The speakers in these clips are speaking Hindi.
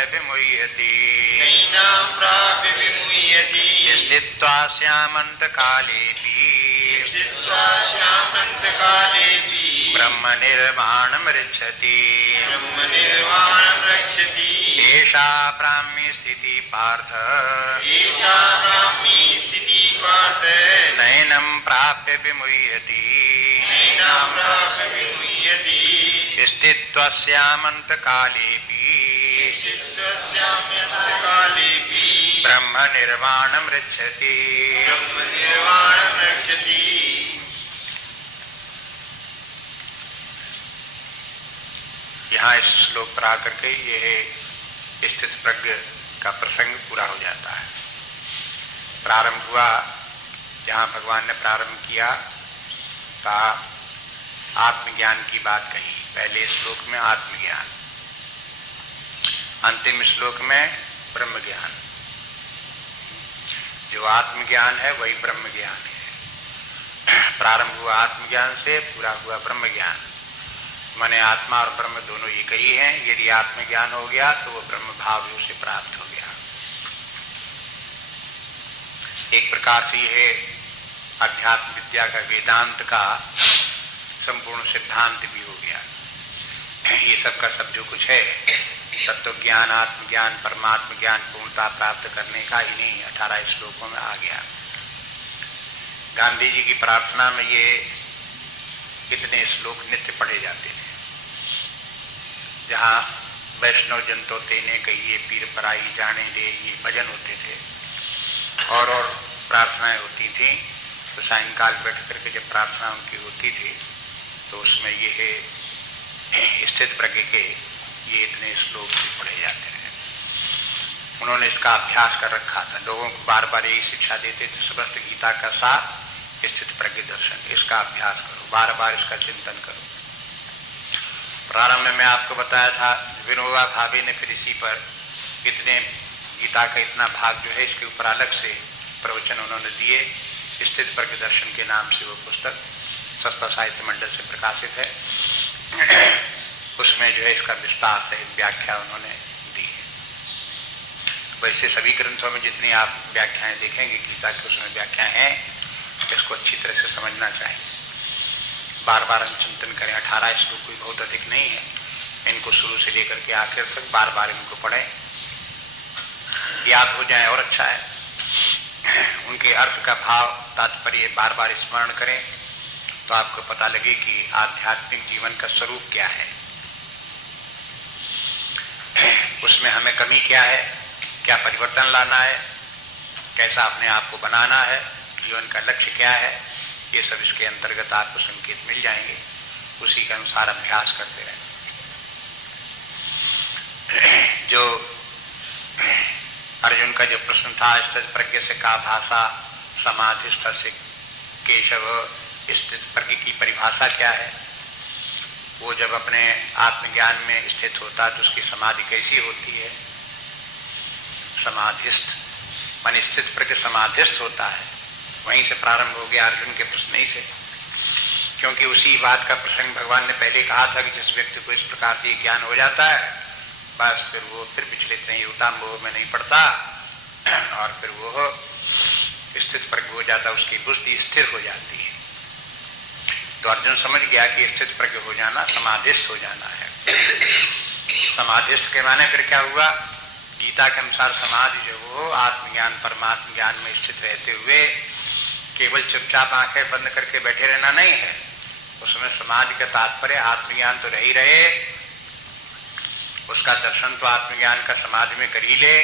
प्राप्य विमुह्यति स्थित्वा स्यामन्तकालेऽपि ब्रह्म निर्वाणमृच्छति एषा ब्राह्मी स्थिति पार्थ नैनं प्राप्य विमुह्यति स्थित्वा स्यामन्तकालेऽपि ब्रह्म निर्वाणमृच्छति। यहाँ इस श्लोक पर आकर के यह स्थित प्रज्ञ का प्रसंग पूरा हो जाता है। प्रारंभ हुआ जहाँ भगवान ने प्रारंभ किया था आत्मज्ञान की बात कही। पहले श्लोक में आत्मज्ञान, अंतिम श्लोक में ब्रह्म ज्ञान। जो आत्मज्ञान है वही ब्रह्म ज्ञान है। प्रारंभ हुआ आत्मज्ञान से, पूरा हुआ ब्रह्म ज्ञान। माने आत्मा और ब्रह्म दोनों एक ही हैं। यदि आत्मज्ञान हो गया तो वो ब्रह्म भाव उसे प्राप्त हो गया। एक प्रकार से यह अध्यात्म विद्या का, वेदांत का संपूर्ण सिद्धांत भी हो गया। ये सब का सब जो कुछ है, तत्व ज्ञान, आत्मज्ञान, परमात्म ज्ञान पूर्णता प्राप्त करने का इन्हीं 18 श्लोकों में आ गया। गांधी जी की प्रार्थना में ये इतने श्लोक नित्य पढ़े जाते थे। जहाँ वैष्णव जन तो तेने कहिए पीर पराई जाने दे, ये भजन होते थे और प्रार्थनाएं होती थी। तो सायंकाल बैठ करके जब प्रार्थना उनकी होती थी तो उसमें ये स्थित प्रज्ञ के ये इतने श्लोक भी पढ़े जाते हैं। उन्होंने इसका अभ्यास कर रखा था। लोगों को बार बार यही शिक्षा देते थे, समस्त गीता का सार स्थित प्रज्ञ दर्शन, इसका अभ्यास करो, बार बार इसका चिंतन करो। प्रारंभ में मैं आपको बताया था, विनोबा भावे ने फिर इसी पर इतने गीता का इतना भाग जो है इसके ऊपर अलग से प्रवचन उन्होंने दिए। स्थित प्रज्ञ दर्शन के नाम से वो पुस्तक सस्ता साहित्य मंडल से प्रकाशित है। उसमें जो है इसका विस्तार से व्याख्या उन्होंने दी है। वैसे सभी ग्रंथों में जितनी आप व्याख्याएं देखेंगे गीता की, उसमें व्याख्याएं हैं। इसको अच्छी तरह से समझना चाहिए, बार बार हम चिंतन करें। 18 श्लोक कोई बहुत अधिक नहीं है। इनको शुरू से लेकर के आखिर तक बार बार इनको पढ़ें, याद हो जाए और अच्छा है। उनके अर्थ का भाव, तात्पर्य बार बार स्मरण करें तो आपको पता लगे कि आध्यात्मिक जीवन का स्वरूप क्या है, उसमें हमें कमी क्या है, क्या परिवर्तन लाना है, कैसा अपने आप को बनाना है, जीवन का लक्ष्य क्या है। ये सब इसके अंतर्गत आपको संकेत मिल जाएंगे। उसी के अनुसार अभ्यास करते रहें। जो अर्जुन का जो प्रश्न था, स्थित प्रज्ञ से का भाषा समाधिस्थ से केशव, स्थित प्रज्ञ की परिभाषा क्या है। वो जब अपने आत्मज्ञान में स्थित होता है तो उसकी समाधि कैसी होती है। समाधिस्थ माने स्थित प्रज्ञ समाधिस्थ होता है। वहीं से प्रारंभ हो गया अर्जुन के प्रश्न ही से, क्योंकि उसी बात का प्रसंग भगवान ने पहले कहा था कि जिस व्यक्ति को इस प्रकार से ज्ञान हो जाता है बस फिर वो फिर विचलित नहीं होता, मोह में नहीं पड़ता और फिर वो स्थित प्रज्ञ हो जाता, उसकी बुद्धि स्थिर हो जाती है। तो अर्जुन समझ गया कि स्थित प्रज्ञ हो जाना समाधिस्थ हो जाना है। समाधिस्थ के माने फिर क्या हुआ, गीता के अनुसार समाधि जो हो आत्मज्ञान परमात्म ज्ञान में स्थित रहते हुए केवल चुपचाप आंखें बंद करके बैठे रहना नहीं है। उसमें समाधि का तात्पर्य आत्मज्ञान तो रह ही रहे, उसका दर्शन तो आत्मज्ञान का समाधि में कर ही ले,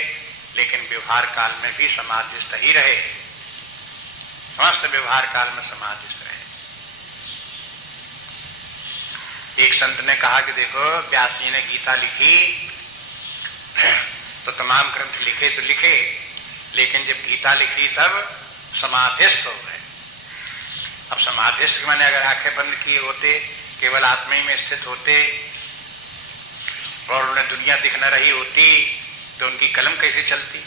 लेकिन व्यवहार काल में भी समाधिस्थ ही रहे, समस्त व्यवहार काल में समाधिस्थ रहे। एक संत ने कहा कि देखो व्यास जी ने गीता लिखी तो तमाम ग्रंथ लिखे तो लिखे, लेकिन जब गीता लिखी तब समाधिस्थ हो गए। अब समाधिस्थ माने अगर आंखें बंद किए होते, केवल आत्मा ही में स्थित होते और उन्हें दुनिया दिख न रही होती तो उनकी कलम कैसे चलती,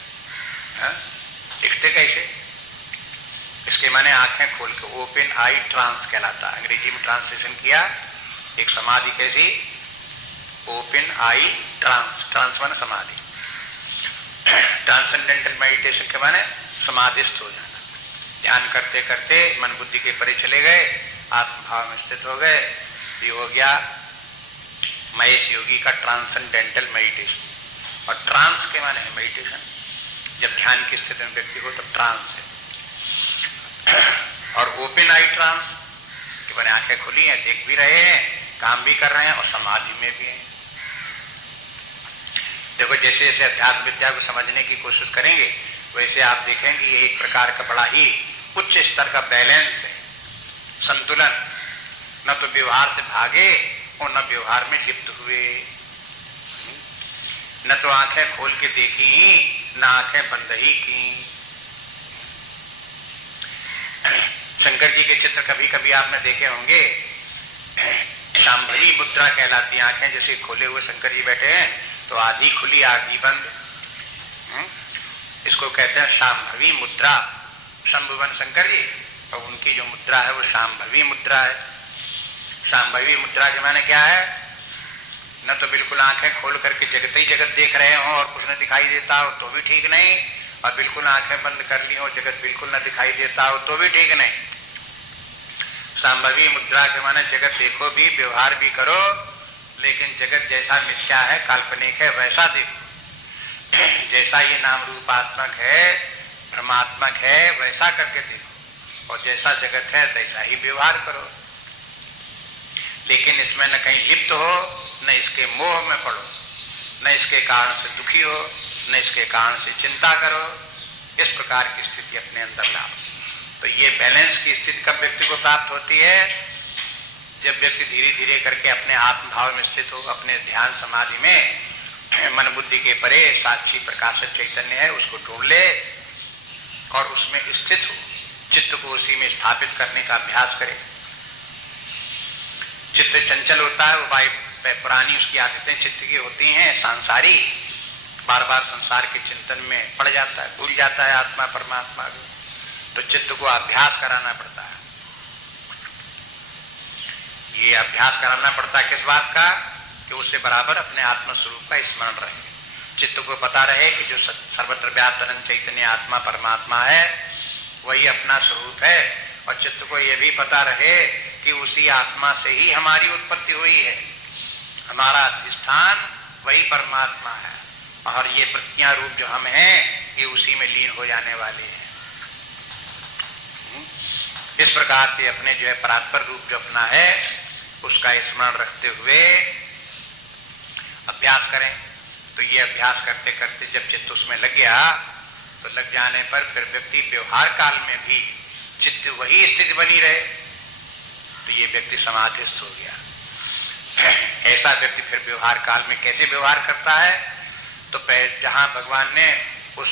लिखते कैसे। इसके माने आंखें खोल के, ओपन आई ट्रांस कहलाता, अंग्रेजी में ट्रांसलेशन किया। एक समाधि कैसी, ओपन आई ट्रांस, ट्रांस माने समाधि। ट्रांसेंडेंटल मेडिटेशन के माने समाधिस्थ हो जाना। ध्यान करते करते मन बुद्धि के परे चले गए, आत्मभाव में स्थित हो गए, ये हो गया महेश योगी का ट्रांसेंडेंटल मेडिटेशन। और ट्रांस के माने है मेडिटेशन। जब ध्यान की स्थिति में व्यक्ति हो तो ट्रांस है। और ओपन आई ट्रांस कि मैंने आंखें खुली हैं, देख भी रहे हैं, काम भी कर रहे हैं और समाधि में भी हैं। देखो जैसे जैसे अध्यात्म विद्या को समझने की कोशिश करेंगे वैसे आप देखेंगे ये एक प्रकार का बड़ा ही उच्च स्तर का बैलेंस है, संतुलन। न तो व्यवहार से भागे और न व्यवहार में लिप्त हुए, न तो आंखें खोल के देखी न आंखें बंद ही की। शंकर जी के चित्र कभी कभी आपने देखे होंगे, शांभवी मुद्रा कहलाती आंखें जैसे खोले हुए शंकर जी बैठे हैं तो आधी खुली आधी बंद, इसको कहते हैं शांभवी मुद्रा। शंभुवन शंकर जी और उनकी जो मुद्रा है वो शांभवी मुद्रा है। शांभवी मुद्रा के माने क्या है? न तो बिल्कुल आंखें खोल करके जगत ही जगत देख रहे हो और कुछ न दिखाई देता हो तो भी ठीक नहीं, और बिल्कुल आंखें बंद कर ली हो जगत बिल्कुल न दिखाई देता हो तो भी ठीक नहीं। शांभवी मुद्रा के माने जगत देखो भी, व्यवहार भी करो, लेकिन जगत जैसा मिथ्या है, काल्पनिक है, वैसा देखो। जैसा ये नाम रूपात्मक है, भ्रमात्मक है, वैसा करके देखो, और जैसा जगत है तैसा ही व्यवहार करो। लेकिन इसमें न कहीं लिप्त हो, न इसके मोह में पड़ो, न इसके कारण से दुखी हो, न इसके कारण से चिंता करो। इस प्रकार की स्थिति अपने अंदर लाओ। तो ये बैलेंस की स्थिति कब व्यक्ति को प्राप्त होती है? जब व्यक्ति धीरे धीरे करके अपने आत्मभाव में स्थित हो, अपने ध्यान समाधि में मन बुद्धि के परे साक्षी प्रकाशक चैतन्य है उसको ढूंढ ले और उसमें स्थित हो, चित्त को उसी में स्थापित करने का अभ्यास करे। चित्त चंचल होता है, वो पुरानी उसकी आदतें चित्त की होती हैं, सांसारिक, बार बार संसार के चिंतन में पड़ जाता है, भूल जाता है आत्मा परमात्मा को। तो चित्त को अभ्यास कराना पड़ता है। ये अभ्यास कराना पड़ता है किस बात का? कि उससे बराबर अपने आत्म स्वरूप का स्मरण रहे। चित्त को पता रहे कि जो सर्वत्र व्याप्त अनंत चैतन्य आत्मा परमात्मा है वही अपना स्वरूप है, और चित्त को यह भी पता रहे कि उसी आत्मा से ही हमारी उत्पत्ति हुई है, हमारा अधिष्ठान वही परमात्मा है, और ये प्रज्ञा रूप जो हम हैं ये उसी में लीन हो जाने वाले हैं। इस प्रकार से अपने जो है परात्पर रूप जो अपना है उसका स्मरण रखते हुए अभ्यास करें। तो ये अभ्यास करते करते जब चित्त उसमें लग गया तो लग जाने पर फिर व्यक्ति व्यवहार काल में भी चित्त वही स्थिति बनी रहे तो ये व्यक्ति समाधिस्थ हो गया। ऐसा व्यक्ति फिर व्यवहार काल में कैसे व्यवहार करता है? तो जहां भगवान ने उस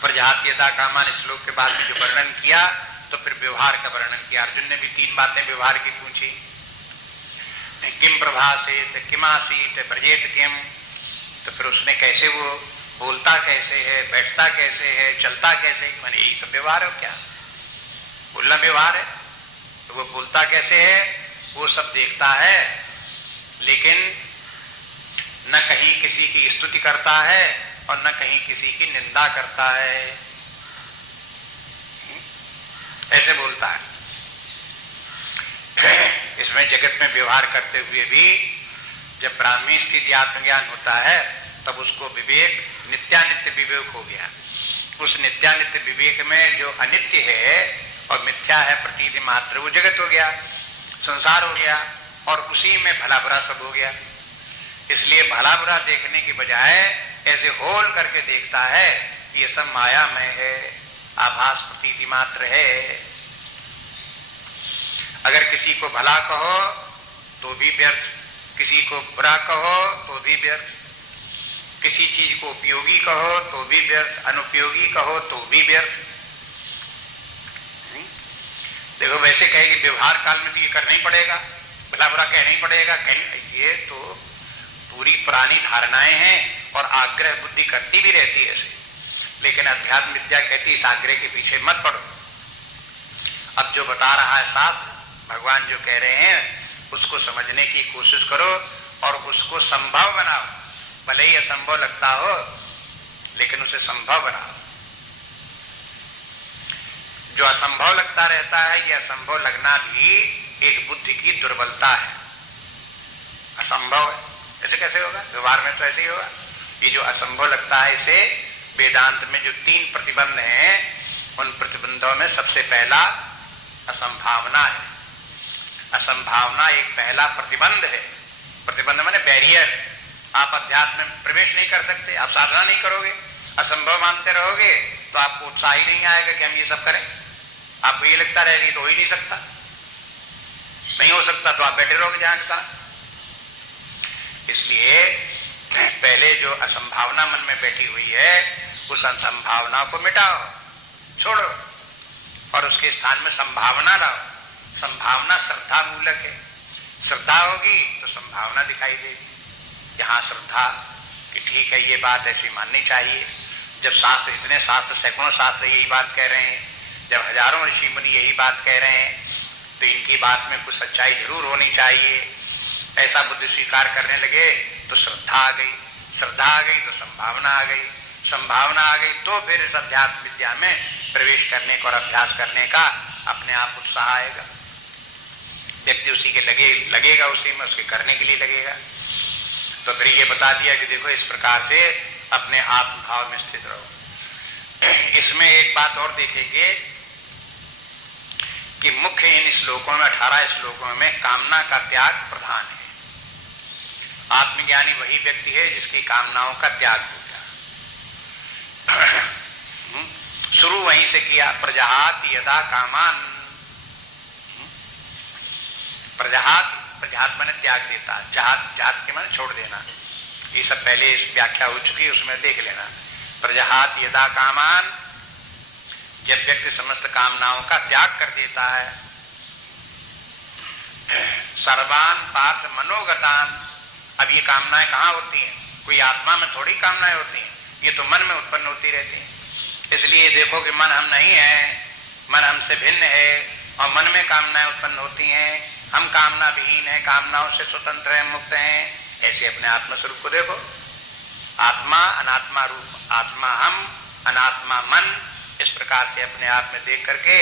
प्रजातीयता कामान श्लोक के बाद में जो वर्णन किया तो फिर व्यवहार का वर्णन किया। अर्जुन ने भी 3 बातें व्यवहार की पूछी, किम प्रभासेत, किमासीत, प्रजेत किम। तो फिर उसने कैसे वो बोलता कैसे है, बैठता कैसे है, चलता कैसे, माने यही सब व्यवहार है। क्या बोलना व्यवहार है? तो वो बोलता कैसे है वो सब देखता है, लेकिन न कहीं किसी की स्तुति करता है और न कहीं किसी की निंदा करता है, ऐसे बोलता है। इसमें जगत में व्यवहार करते हुए भी जब ब्राह्मी स्थिति आत्मज्ञान होता है तब उसको विवेक नित्यानित्य विवेक हो गया। उस नित्यानित्य विवेक में जो अनित्य है और मिथ्या है प्रतीति मात्र, वो जगत हो गया, संसार हो गया, और उसी में भला बुरा सब हो गया। इसलिए भला बुरा देखने की बजाय ऐसे होल करके देखता है कि ये सब मायामय है, आभास प्रतीति मात्र है। अगर किसी को भला कहो तो भी व्यर्थ, किसी को बुरा कहो तो भी व्यर्थ, किसी चीज को उपयोगी कहो तो भी व्यर्थ, अनुपयोगी कहो तो भी व्यर्थ। देखो वैसे कहेगी व्यवहार काल में भी ये करना ही पड़ेगा, भला बुरा कहना ही पड़ेगा, ये तो पूरी पुरानी धारणाएं हैं और आग्रह बुद्धि करती भी रहती है ऐसे। लेकिन अध्यात्म विद्या कहती है इस आग्रह के पीछे मत पड़ो। अब जो बता रहा है शास्त्र, भगवान जो कह रहे हैं उसको समझने की कोशिश करो और उसको संभव बनाओ। भले ही असंभव लगता हो लेकिन उसे संभव बनाओ। जो असंभव लगता रहता है, यह असंभव लगना भी एक बुद्धि की दुर्बलता है। असंभव है, ऐसे कैसे होगा? व्यवहार में तो ऐसे ही होगा। ये जो असंभव लगता है, इसे वेदांत में जो 3 प्रतिबंध हैं, उन प्रतिबंधों में सबसे पहला असंभावना है। असंभावना एक पहला प्रतिबंध है। प्रतिबंध माने बैरियर। आप अध्यात्म में प्रवेश नहीं कर सकते, आप साधना नहीं करोगे, असंभव मानते रहोगे तो आपको उत्साह ही नहीं आएगा कि हम ये सब करें। आपको ये लगता रहेगी तो हो ही नहीं सकता, नहीं हो सकता तो आप बैठे रहोगे जहां का। इसलिए पहले जो असंभावना मन में बैठी हुई है, उस असंभावना को मिटाओ, छोड़ो, और उसके स्थान में संभावना लाओ। संभावना श्रद्धा मूलक है। श्रद्धा होगी तो संभावना दिखाई देगी। यहाँ श्रद्धा कि ठीक है, ये बात ऐसी माननी चाहिए। जब शास्त्र, इतने शास्त्र, सैकड़ों शास्त्र यही बात कह रहे हैं, जब हजारों ऋषि मुनि यही बात कह रहे हैं, तो इनकी बात में कुछ सच्चाई जरूर होनी चाहिए। ऐसा बुद्धि स्वीकार करने लगे तो श्रद्धा आ गई, श्रद्धा आ गई तो संभावना आ गई, संभावना आ गई तो फिर इस अध्यात्म विद्या में प्रवेश करने का और अभ्यास करने का अपने आप उत्साह आएगा। व्यक्ति उसी के लगेगा, उसी में उसके करने के लिए लगेगा। तो फिर ये बता दिया कि देखो, इस प्रकार से अपने आत्म भाव में स्थित रहो। इसमें एक बात और देखेंगे कि मुख्य इन श्लोकों में, 18 श्लोकों में कामना का त्याग प्रधान है। आत्मज्ञानी वही व्यक्ति है जिसकी कामनाओं का त्याग हो गया। शुरू वहीं से किया, प्रजहात यदा कामान। प्रजहात माने त्याग देता, जहात के माने छोड़ देना। ये सब पहले इस व्याख्या हो चुकी है, उसमें देख लेना। प्रजहात यदा कामान, जब व्यक्ति समस्त कामनाओं का त्याग कर देता है। सर्वान पार्थ मनोगतान। अब ये कामनाएं कहाँ होती हैं? कोई आत्मा में थोड़ी कामनाएं होती हैं, ये तो मन में उत्पन्न होती रहती हैं। इसलिए देखो कि मन हम नहीं है, मन हमसे भिन्न है, और मन में कामनाएं उत्पन्न होती हैं। हम कामना विहीन है, कामनाओं से स्वतंत्र है, मुक्त हैं। ऐसे अपने आत्मा स्वरूप को देखो। आत्मा अनात्मा रूप, आत्मा हम, अनात्मा मन। इस प्रकार से अपने आप में देख करके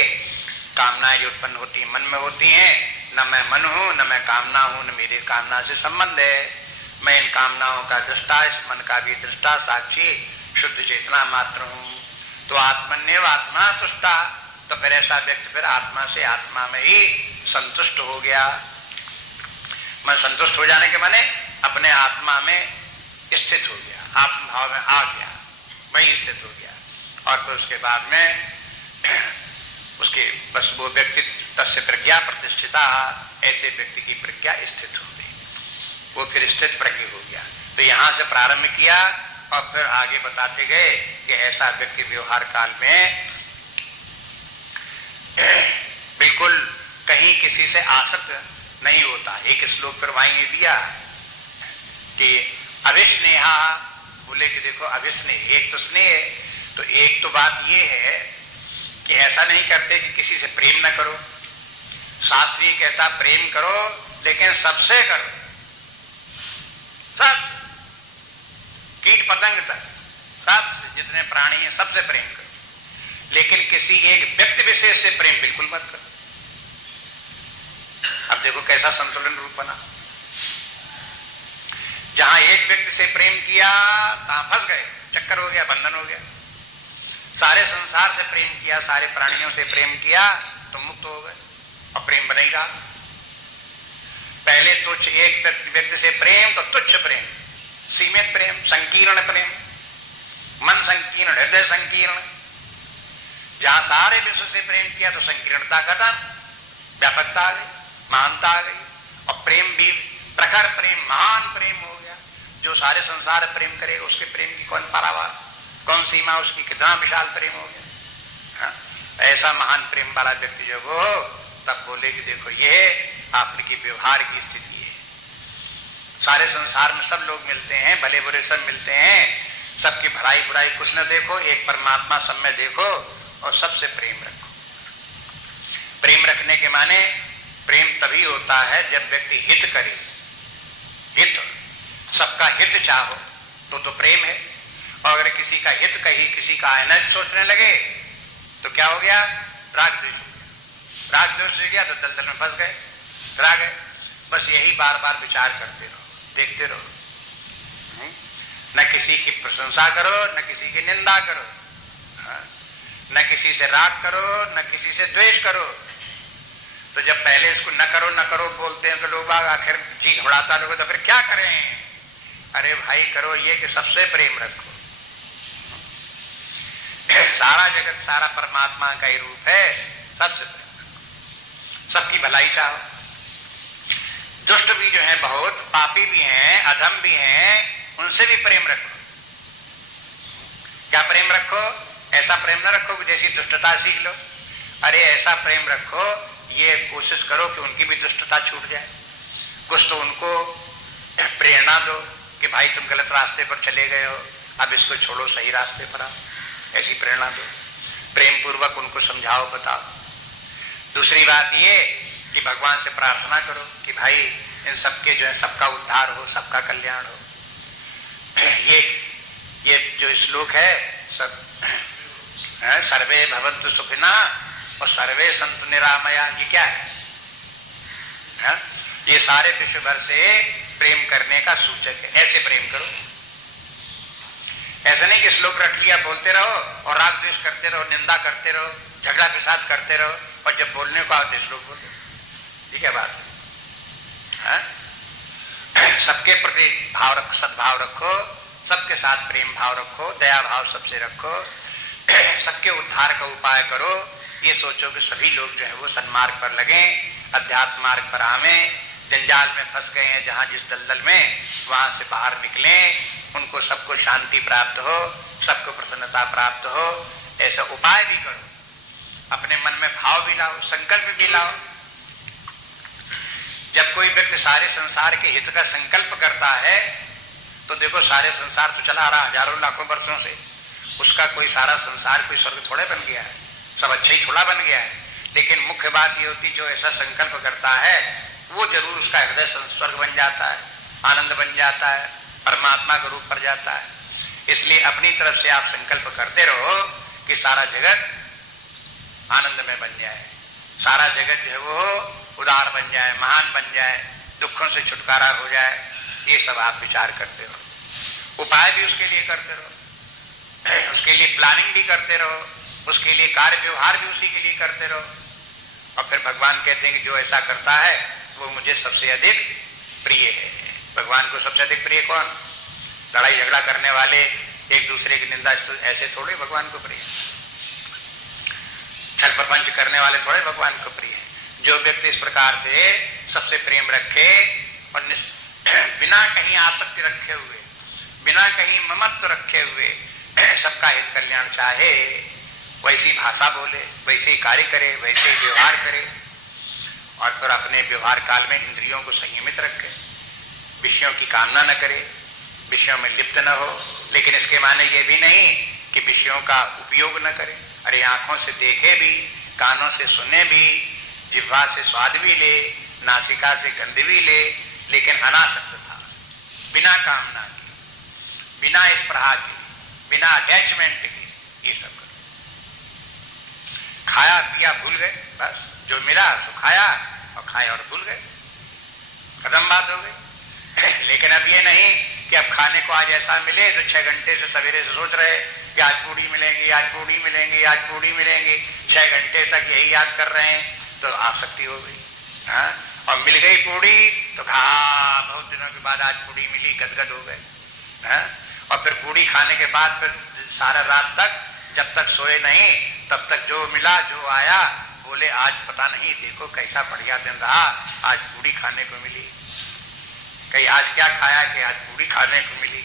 कामनाएं जो उत्पन्न होती हैं मन में होती हैं। न मैं मन हूं, न मैं कामना हूं, न मेरी कामना से संबंध है। मैं इन कामनाओं का दृष्टा, इस मन का भी दृष्टा, साक्षी, शुद्ध चेतना मात्र हूं। तो आत्मन्यव आत्मा तुष्टा। तो फिर ऐसा व्यक्ति फिर आत्मा से, आत्मा में ही संतुष्ट हो गया। मैं संतुष्ट हो जाने के माने अपने आत्मा में स्थित हो गया, आत्म भाव में आ गया, वहीं स्थित हो गया। और फिर उसके बाद में उसके बस वो व्यक्ति तस्य प्रज्ञा प्रतिष्ठिता, ऐसे व्यक्ति की प्रज्ञा स्थित हो गई, वो फिर स्थित प्रज्ञ हो गया। तो यहां से प्रारंभ किया और फिर आगे बताते गए कि ऐसा व्यक्ति व्यवहार काल में बिल्कुल कहीं किसी से आसक्त नहीं होता। एक श्लोक पर वहीं दिया कि अभिस्नेहा, बोले कि देखो अभिस्नेह, एक तो स्नेह है, तो एक तो बात ये है कि ऐसा नहीं करते कि किसी से प्रेम न करो। शास्त्र ये कहता प्रेम करो, लेकिन सबसे करो, सब कीट पतंग तक, सब जितने प्राणी हैं सबसे प्रेम करो, लेकिन किसी एक व्यक्ति विशेष से प्रेम बिल्कुल मत करो। अब देखो कैसा संतुलन रूप बना। जहां एक व्यक्ति से प्रेम किया तहां फंस गए, चक्कर हो गया, बंधन हो गया। सारे संसार से प्रेम किया, सारे प्राणियों से प्रेम किया तो मुक्त हो गए और प्रेम बनेगा। पहले तुच्छ एक व्यक्ति से प्रेम तो तुच्छ प्रेम, सीमित प्रेम, संकीर्ण प्रेम, मन संकीर्ण, हृदय संकीर्ण। जहां सारे विश्व से प्रेम किया तो संकीर्णता खत्म, व्यापकता आ गई, महानता आ गई, और प्रेम भी प्रखर प्रेम, महान प्रेम हो गया। जो सारे संसार प्रेम करेगा उसके प्रेम की कौन पारावार, कौन सीमा उसकी, कितना विशाल प्रेम हो गया। ऐसा महान प्रेम वाला व्यक्ति जब हो तब बोले कि देखो ये आपकी व्यवहार की स्थिति है। सारे संसार में सब लोग मिलते हैं, भले बुरे सब मिलते हैं, सबकी भलाई बुराई कुछ न देखो, एक परमात्मा सब में देखो और सबसे प्रेम रखो। प्रेम रखने के माने प्रेम तभी होता है जब व्यक्ति हित करे, हित, सबका हित चाहो तो प्रेम है। और अगर किसी का हित कही, किसी का अनहित सोचने लगे तो क्या हो गया? राग द्वेष हो गया। राग द्वेष हो गया तो दलदल में फंस गए, डरा गए। बस यही बार बार विचार करते रहो, देखते रहो। न किसी की प्रशंसा करो, न किसी की निंदा करो, न किसी से राग करो, न किसी से द्वेष करो। तो जब पहले इसको न करो बोलते हैं तो लोग आखिर जी घबराता लोग, तो फिर क्या करें? अरे भाई करो ये कि सबसे प्रेम रखो। सारा जगत सारा परमात्मा का ही रूप है, सबसे प्रेम रखो, सबकी भलाई चाहो। दुष्ट भी जो है बहुत, पापी भी हैं, अधम भी हैं, उनसे भी प्रेम रखो। क्या प्रेम रखो? ऐसा प्रेम न रखो कि जैसी दुष्टता सीख लो। अरे ऐसा प्रेम रखो, ये कोशिश करो कि उनकी भी दुष्टता छूट जाए। कुछ तो उनको प्रेरणा दो कि भाई तुम गलत रास्ते पर चले गए हो, अब इसको छोड़ो, सही रास्ते पर आओ। ऐसी प्रेरणा दो, प्रेम पूर्वक उनको समझाओ, बताओ। दूसरी बात ये कि भगवान से प्रार्थना करो कि भाई इन सबके जो है सबका उद्धार हो, सबका कल्याण हो। ये जो श्लोक है सब सर्वे भवन्तु सुखिना और सर्वे सन्तु निरामया, ये क्या है? ये सारे विश्व भर से प्रेम करने का सूचक है। ऐसे प्रेम करो, ऐसा नहीं कि श्लोक रख लिया बोलते रहो और राग द्वेष करते रहो, निंदा करते रहो, झगड़ा विषाद करते रहो, और जब बोलने को आओ तो श्लोक बोलो। ये क्या बात है? सबके प्रति भाव रखो, सद्भाव रखो, सबके साथ प्रेम भाव रखो, दया भाव सबसे रखो, सबके उद्धार का उपाय करो। ये सोचो कि सभी लोग जो है वो सन्मार्ग पर लगे, अध्यात्म मार्ग पर आवे, जंजाल में फंस गए हैं जहां जिस दलदल में, वहां से बाहर निकले, उनको सबको शांति प्राप्त हो, सबको प्रसन्नता प्राप्त हो। ऐसा उपाय भी करो, अपने मन में भाव भी लाओ, संकल्प भी लाओ। जब कोई व्यक्ति सारे संसार के हित का संकल्प करता है तो देखो सारे संसार तो चला आ रहा हजारों लाखों वर्षों से, उसका कोई सारा संसार कोई स्वर्ग थोड़े बन गया है, सब अच्छा ही थोड़ा बन गया है। लेकिन मुख्य बात ये होती जो ऐसा संकल्प करता है वो जरूर उसका हृदय स्वर्ग बन जाता है, आनंद बन जाता है, परमात्मा का रूप पर जाता है। इसलिए अपनी तरफ से आप संकल्प करते रहो कि सारा जगत आनंद में बन जाए, सारा जगत जो है वो उदार बन जाए, महान बन जाए, दुखों से छुटकारा हो जाए। ये सब आप विचार करते रहो, उपाय भी उसके लिए करते रहो, उसके लिए प्लानिंग भी करते रहो, उसके लिए कार्य व्यवहार भी उसी के लिए करते रहो। और फिर भगवान कहते हैं कि जो ऐसा करता है वो मुझे सबसे अधिक प्रिय है। भगवान को सबसे अधिक प्रिय कौन? लड़ाई झगड़ा करने वाले, एक दूसरे की निंदा, ऐसे थोड़े भगवान को प्रिय। छल प्रपंच करने वाले थोड़े भगवान को प्रिय है। जो व्यक्ति इस प्रकार से सबसे प्रेम रखे और बिना कहीं आसक्ति रखे हुए, बिना कहीं ममत्व रखे हुए सबका हित कल्याण चाहे, वैसी भाषा बोले, वैसे ही कार्य करे, वैसे ही व्यवहार करे, और फिर अपने व्यवहार काल में इंद्रियों को संयमित रखे, विषयों की कामना न करे, विषयों में लिप्त न हो। लेकिन इसके माने ये भी नहीं कि विषयों का उपयोग न करे। अरे आंखों से देखे भी, कानों से सुने भी, जिह्वा से स्वाद भी ले, नासिका से गंध भी ले, लेकिन अनासक्त था, बिना कामना के, बिना स्पृहा के, बिना अटैचमेंट के, ये सब करो। खाया पिया भूल गए, बस जो मिला तो खाया और खाया और भूल गए, खत्म बात हो गई। लेकिन अब ये नहीं कि अब खाने को आज ऐसा मिले तो 6 घंटे से सवेरे से सोच रहे कि आज पूड़ी मिलेंगी, आज पूड़ी मिलेंगी, आज पूड़ी मिलेंगी, 6 घंटे तक यही याद कर रहे हैं, तो आसक्ति हो गई। हाँ, और मिल गई पूड़ी तो कहा बहुत दिनों के बाद आज पूड़ी मिली, गदगद हो गए। और फिर पूड़ी खाने के बाद फिर सारा रात तक जब तक सोए नहीं तब तक जो मिला जो आया बोले आज पता नहीं, देखो कैसा बढ़िया दिन रहा, आज पूड़ी खाने को मिली। कहीं आज क्या खाया कि आज पूड़ी खाने को मिली।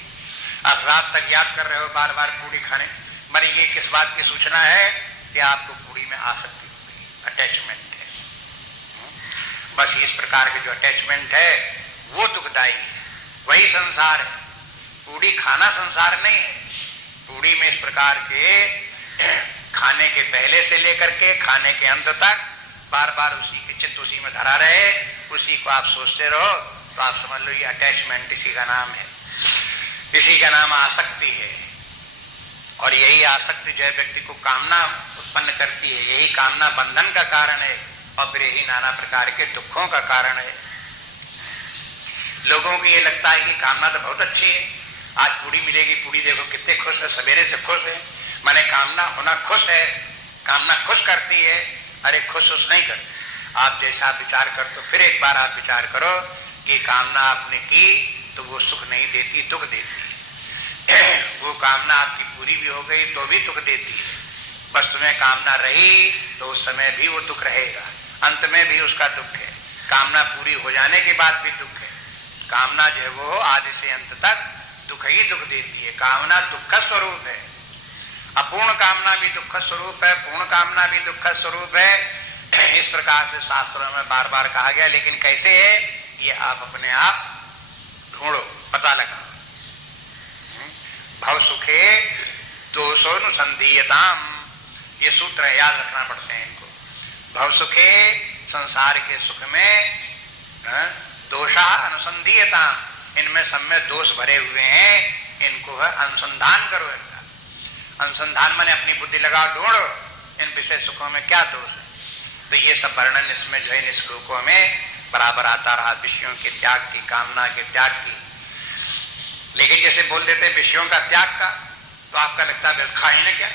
अब रात तक याद कर रहे हो बार बार पूड़ी खाने, मगर ये किस बात की सूचना है कि आपको पूड़ी में आसक्ति हो गई, अटैचमेंट है। बस इस प्रकार के जो अटैचमेंट है वो दुखदायी है, वही संसार है। पूड़ी खाना संसार नहीं है। पूड़ी में इस प्रकार के खाने के पहले से लेकर के खाने के अंत तक बार बार उसी के चित्त उसी में धरा रहे, उसी को आप सोचते रहो, तो आप समझ लो ये अटैचमेंट इसी का नाम है, इसी का नाम आसक्ति है। और यही आसक्ति जो है व्यक्ति को कामना उत्पन्न करती है, यही कामना बंधन का कारण है और फिर यही नाना प्रकार के दुखों का कारण है। लोगों को ये लगता है कि कामना तो बहुत अच्छी है, आज पूड़ी मिलेगी, पूड़ी देखो कितने खुश है, सवेरे से खुश है। माने कामना होना खुश है, कामना खुश करती है। अरे खुश नहीं कर, आप जैसा विचार कर, तो फिर एक बार आप विचार करो कि कामना आपने की तो वो सुख नहीं देती, दुख देती है। वो कामना आपकी पूरी भी हो गई तो भी दुख देती है। बस तुम्हें कामना रही तो उस समय भी वो दुख रहेगा, अंत में भी उसका दुख है। कामना पूरी हो जाने के बाद भी दुख है। कामना जो है वो आदि से अंत तक दुख ही दुख देती है। कामना दुख का स्वरूप है। अपूर्ण कामना भी दुख का स्वरूप है, पूर्ण कामना भी दुख का स्वरूप है। इस प्रकार से शास्त्रों में बार बार कहा गया। लेकिन कैसे है ये आप अपने आप ढूंढो, पता लगाओ। भव सुखे दोषोनुसंधीयताम, ये सूत्र है, याद रखना पड़ते हैं इनको। भव सुखे, संसार के सुख में, दोषा अनुसंधीयताम, इनमें सब में दोष भरे हुए हैं, इनको है अनुसंधान करो। अनुसंधान माने अपनी बुद्धि लगाओ, ढूंढो इन विषय सुखों में क्या दोष है। तो ये सब वर्णन इसमें जो है इन श्लोकों में बराबर आता रहा, विषयों के त्याग की, कामना के त्याग की। लेकिन जैसे बोल देते विषयों का त्याग का, तो आपका लगता है खा ही ना क्या,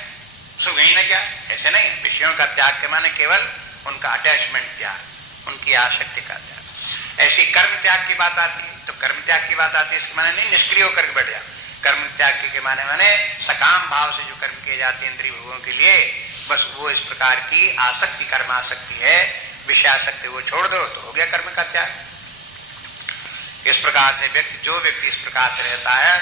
सुख ही ना क्या, ऐसे नहीं। विषयों का त्याग के माने केवल उनका अटैचमेंट त्याग, उनकी आसक्ति का त्याग। ऐसी कर्म त्याग की बात आती है, तो कर्म त्याग की बात आती है, इसके माने नहीं निष्क्रिय होकर बैठ जाओ। कर्म त्याग के माने सकाम भाव से जो कर्म किए जाते हैं इंद्रिय भोगों के लिए, बस वो इस प्रकार की आसक्ति, कर्म आसक्ति है, विषयासक्ति, वो छोड़ दो तो हो गया कर्म का त्याग। इस प्रकार से जो व्यक्ति इस प्रकार से रहता है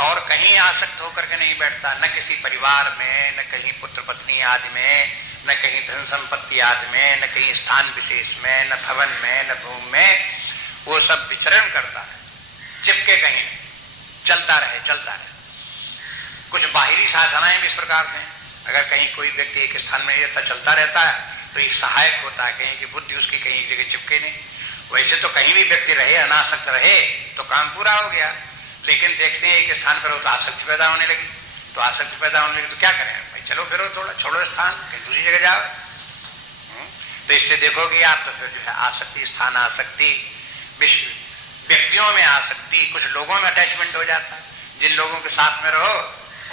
और कहीं आसक्त होकर के नहीं बैठता, न किसी परिवार में, न कहीं पुत्र पत्नी आदि में, न कहीं धन संपत्ति आदि में, न कहीं स्थान विशेष में, न भवन में, न भूमि में, वो सब विचरण करता है, चिपके कहीं चलता रहे। कुछ बाहरी साधनाएं भी इस प्रकार से, अगर कहीं कोई व्यक्ति एक स्थान में रहता, चलता रहता है, तो ये सहायक होता है कहीं की बुद्धि उसकी कहीं एक जगह चिपके नहीं। वैसे तो कहीं भी व्यक्ति रहे, अनासक्त रहे तो काम पूरा हो गया। लेकिन देखते हैं एक स्थान पर हो तो आसक्ति पैदा होने लगी, तो आसक्ति पैदा होने लगी तो क्या करें भाई, चलो फिरो थोड़ा, छोड़ो स्थान, कहीं दूसरी जगह जाओ। तो इससे देखोगे आप तो फिर जो है आसक्ति, स्थान आसक्ति, व्यक्तियों में आसक्ति, कुछ लोगों में अटैचमेंट हो जाता है। जिन लोगों के साथ में रहो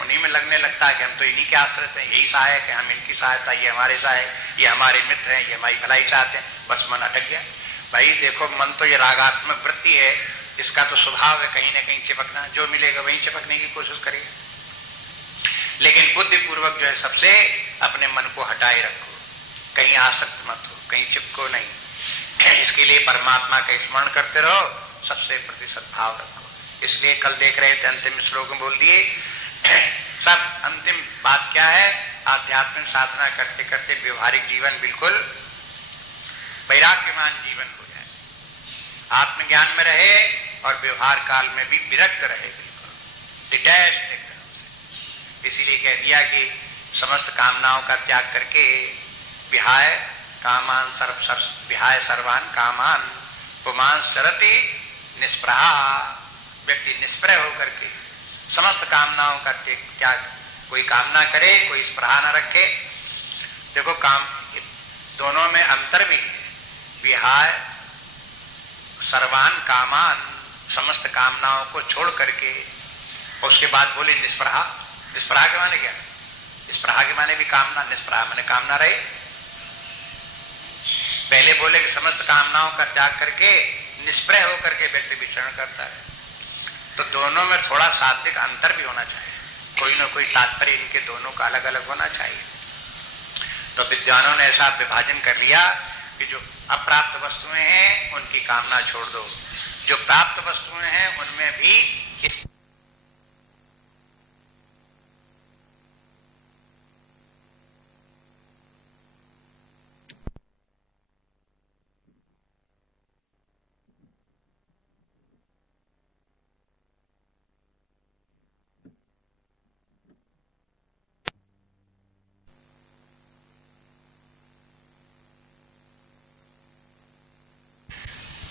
उन्हीं में लगने लगता है कि हम तो इन्हीं के आश्रित हैं, यही सहायक है, हम इनकी सहायता, ये हमारे सहायक, ये हमारे मित्र हैं, ये हमारी भलाई चाहते हैं। बस मन अटक गया। भाई देखो, मन तो ये रागात्मक वृत्ति है, इसका तो स्वभाव है कहीं ना कहीं चिपकना, जो मिलेगा वहीं चिपकने की कोशिश करेगा। लेकिन बुद्धि पूर्वक जो है सबसे अपने मन को हटाए रखो, कहीं आसक्त मत हो, कहीं चिपको नहीं। इसके लिए परमात्मा का स्मरण करते रहो, सबसे प्रति सद्भाव रखो। इसलिए कल देख रहे थे अंतिम श्लोक में बोल दिए, सब अंतिम बात क्या है, आध्यात्मिक साधना करते करते व्यवहारिक जीवन बिल्कुल वैराग्यमान जीवन हो जाए, आत्मज्ञान में रहे और व्यवहार काल में भी विरक्त रहे, बिल्कुल डिटैच्ड एकदम से। इसीलिए कह दिया कि समस्त कामनाओं का त्याग करके विहाय कामान विहाय सर्वान कामान पुमान सरति निष्प्रहा, व्यक्ति निष्प्रह होकर के समस्त कामनाओं का त्याग, कोई कामना करे, कोई स्पृहा न रखे। देखो काम दोनों में अंतर भी है। विहाय सर्वान कामान, समस्त कामनाओं को छोड़ करके, उसके बाद बोले निष्प्रहा। निष्प्रहा के माने क्या? निष्प्रहा के माने भी कामना, निष्प्रहा माने कामना रहे। पहले बोले कि समस्त कामनाओं का त्याग करके निष्प्रह होकर के व्यक्ति विचरण करता है। तो दोनों में थोड़ा सात्विक अंतर भी होना चाहिए, कोई ना कोई तात्पर्य इनके दोनों का अलग अलग होना चाहिए। तो विद्वानों ने ऐसा विभाजन कर लिया कि जो अप्राप्त वस्तुएं हैं उनकी कामना छोड़ दो, जो प्राप्त वस्तुएं हैं उनमें भी इस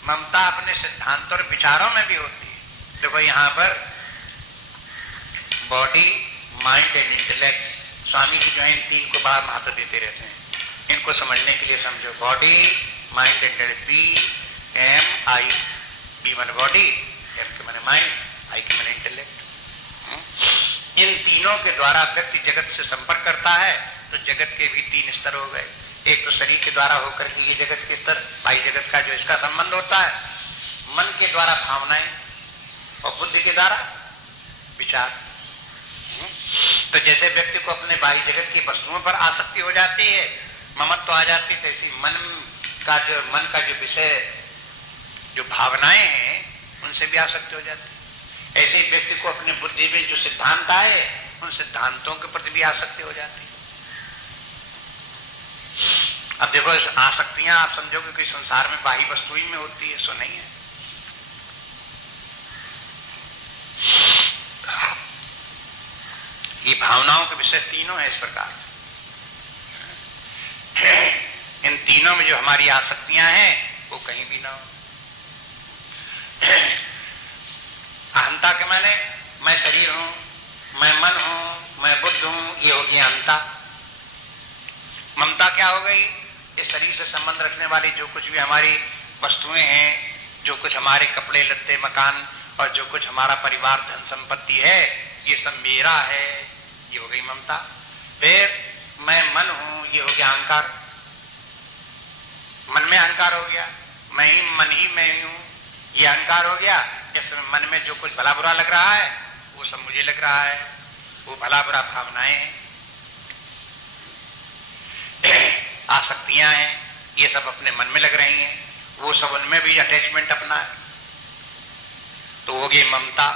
ममता अपने सिद्धांत और विचारों में भी होती है। देखो यहाँ पर body, mind and intellect. Swami ji जो है इन तीन को बड़ा महत्व देते रहते हैं। इनको समझने के लिए समझो, body, mind and BMI, B माने बॉडी, M के माने माइंड, I के माने इंटेलेक्ट। इन तीनों के द्वारा व्यक्ति जगत से संपर्क करता है। तो जगत के भी तीन स्तर हो गए। एक तो शरीर के द्वारा होकर के ये जगत के स्तर, बाह्य जगत का जो इसका संबंध होता है, मन के द्वारा भावनाएं और बुद्धि के द्वारा विचार। तो जैसे व्यक्ति को अपने बाह्य जगत की वस्तुओं पर आसक्ति हो जाती है, ममत्व आ जाती है, तैसी मन का जो विषय, जो भावनाएं हैं, उनसे भी आसक्ति हो जाती है। ऐसे ही व्यक्ति को अपने बुद्धि में जो सिद्धांत आए, उन सिद्धांतों के प्रति भी आसक्ति हो जाती है। अब देखो, इस आसक्तियां आप समझोगे कि संसार में बाह्य वस्तु ही में होती है, सो नहीं है। ये भावनाओं के विषय तीनों है इस प्रकार। इन तीनों में जो हमारी आसक्तियां हैं वो कहीं भी ना हो। अहंता के माने मैं शरीर हूं, मैं मन हूं, मैं बुद्ध हूं, ये हो गई अहंता। ममता क्या हो गई? इस शरीर से संबंध रखने वाली जो कुछ भी हमारी वस्तुएं हैं, जो कुछ हमारे कपड़े लत्ते मकान और जो कुछ हमारा परिवार धन संपत्ति है, ये सब मेरा है, ये हो गई ममता। फिर मैं मन हूं, ये हो गया अहंकार। मन में अहंकार हो गया, मैं ही मन ही मैं हूं, ये अहंकार हो गया। इसमें मन में जो कुछ भला बुरा लग रहा है वो सब मुझे लग रहा है, वो भला बुरा भावनाएं हैं, आसक्तियां हैं, ये सब अपने मन में लग रही हैं, वो सब उनमें भी अटैचमेंट अपना है, तो हो गई ममता।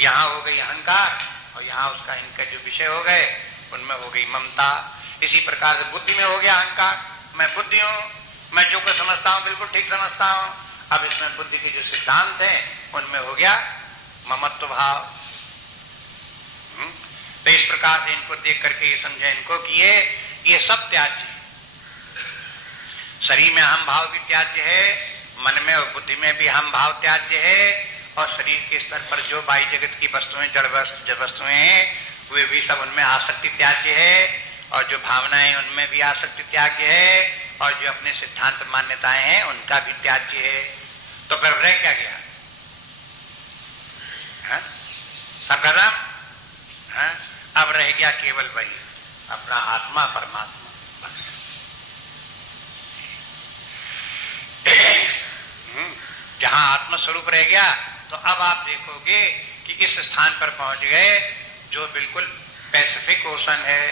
यहाँ हो गई अहंकार और यहाँ उसका इनका जो विषय हो गए उनमें हो गई ममता। इसी प्रकार से बुद्धि में हो गया अहंकार, मैं बुद्धि हूं, मैं जो कुछ समझता हूं बिल्कुल ठीक समझता हूं। अब इसमें बुद्धि के जो सिद्धांत हैं उनमें हो गया ममत्व भाव। तो इस प्रकार से इनको देख करके ये समझे इनको कि ये सब त्याज्य है। शरीर में अहम भाव भी त्याज्य है, मन में और बुद्धि में भी अहम भाव त्याज्य है, और शरीर के स्तर पर जो बाह्य जगत की वस्तुएं, जड़ वस्तुएं हैं, वे भी सब उनमें आसक्ति त्याज्य है, और जो भावनाएं उनमें भी आसक्ति त्याज्य है, और जो अपने सिद्धांत मान्यताएं हैं उनका भी त्याज्य है। तो फिर रह क्या गया? सब खत्म। अब रह गया केवल वही अपना आत्मा परमात्मा। जहां आत्मस्वरूप रह गया, तो अब आप देखोगे कि इस स्थान पर पहुंच गए जो बिल्कुल पैसिफिक ओशन है,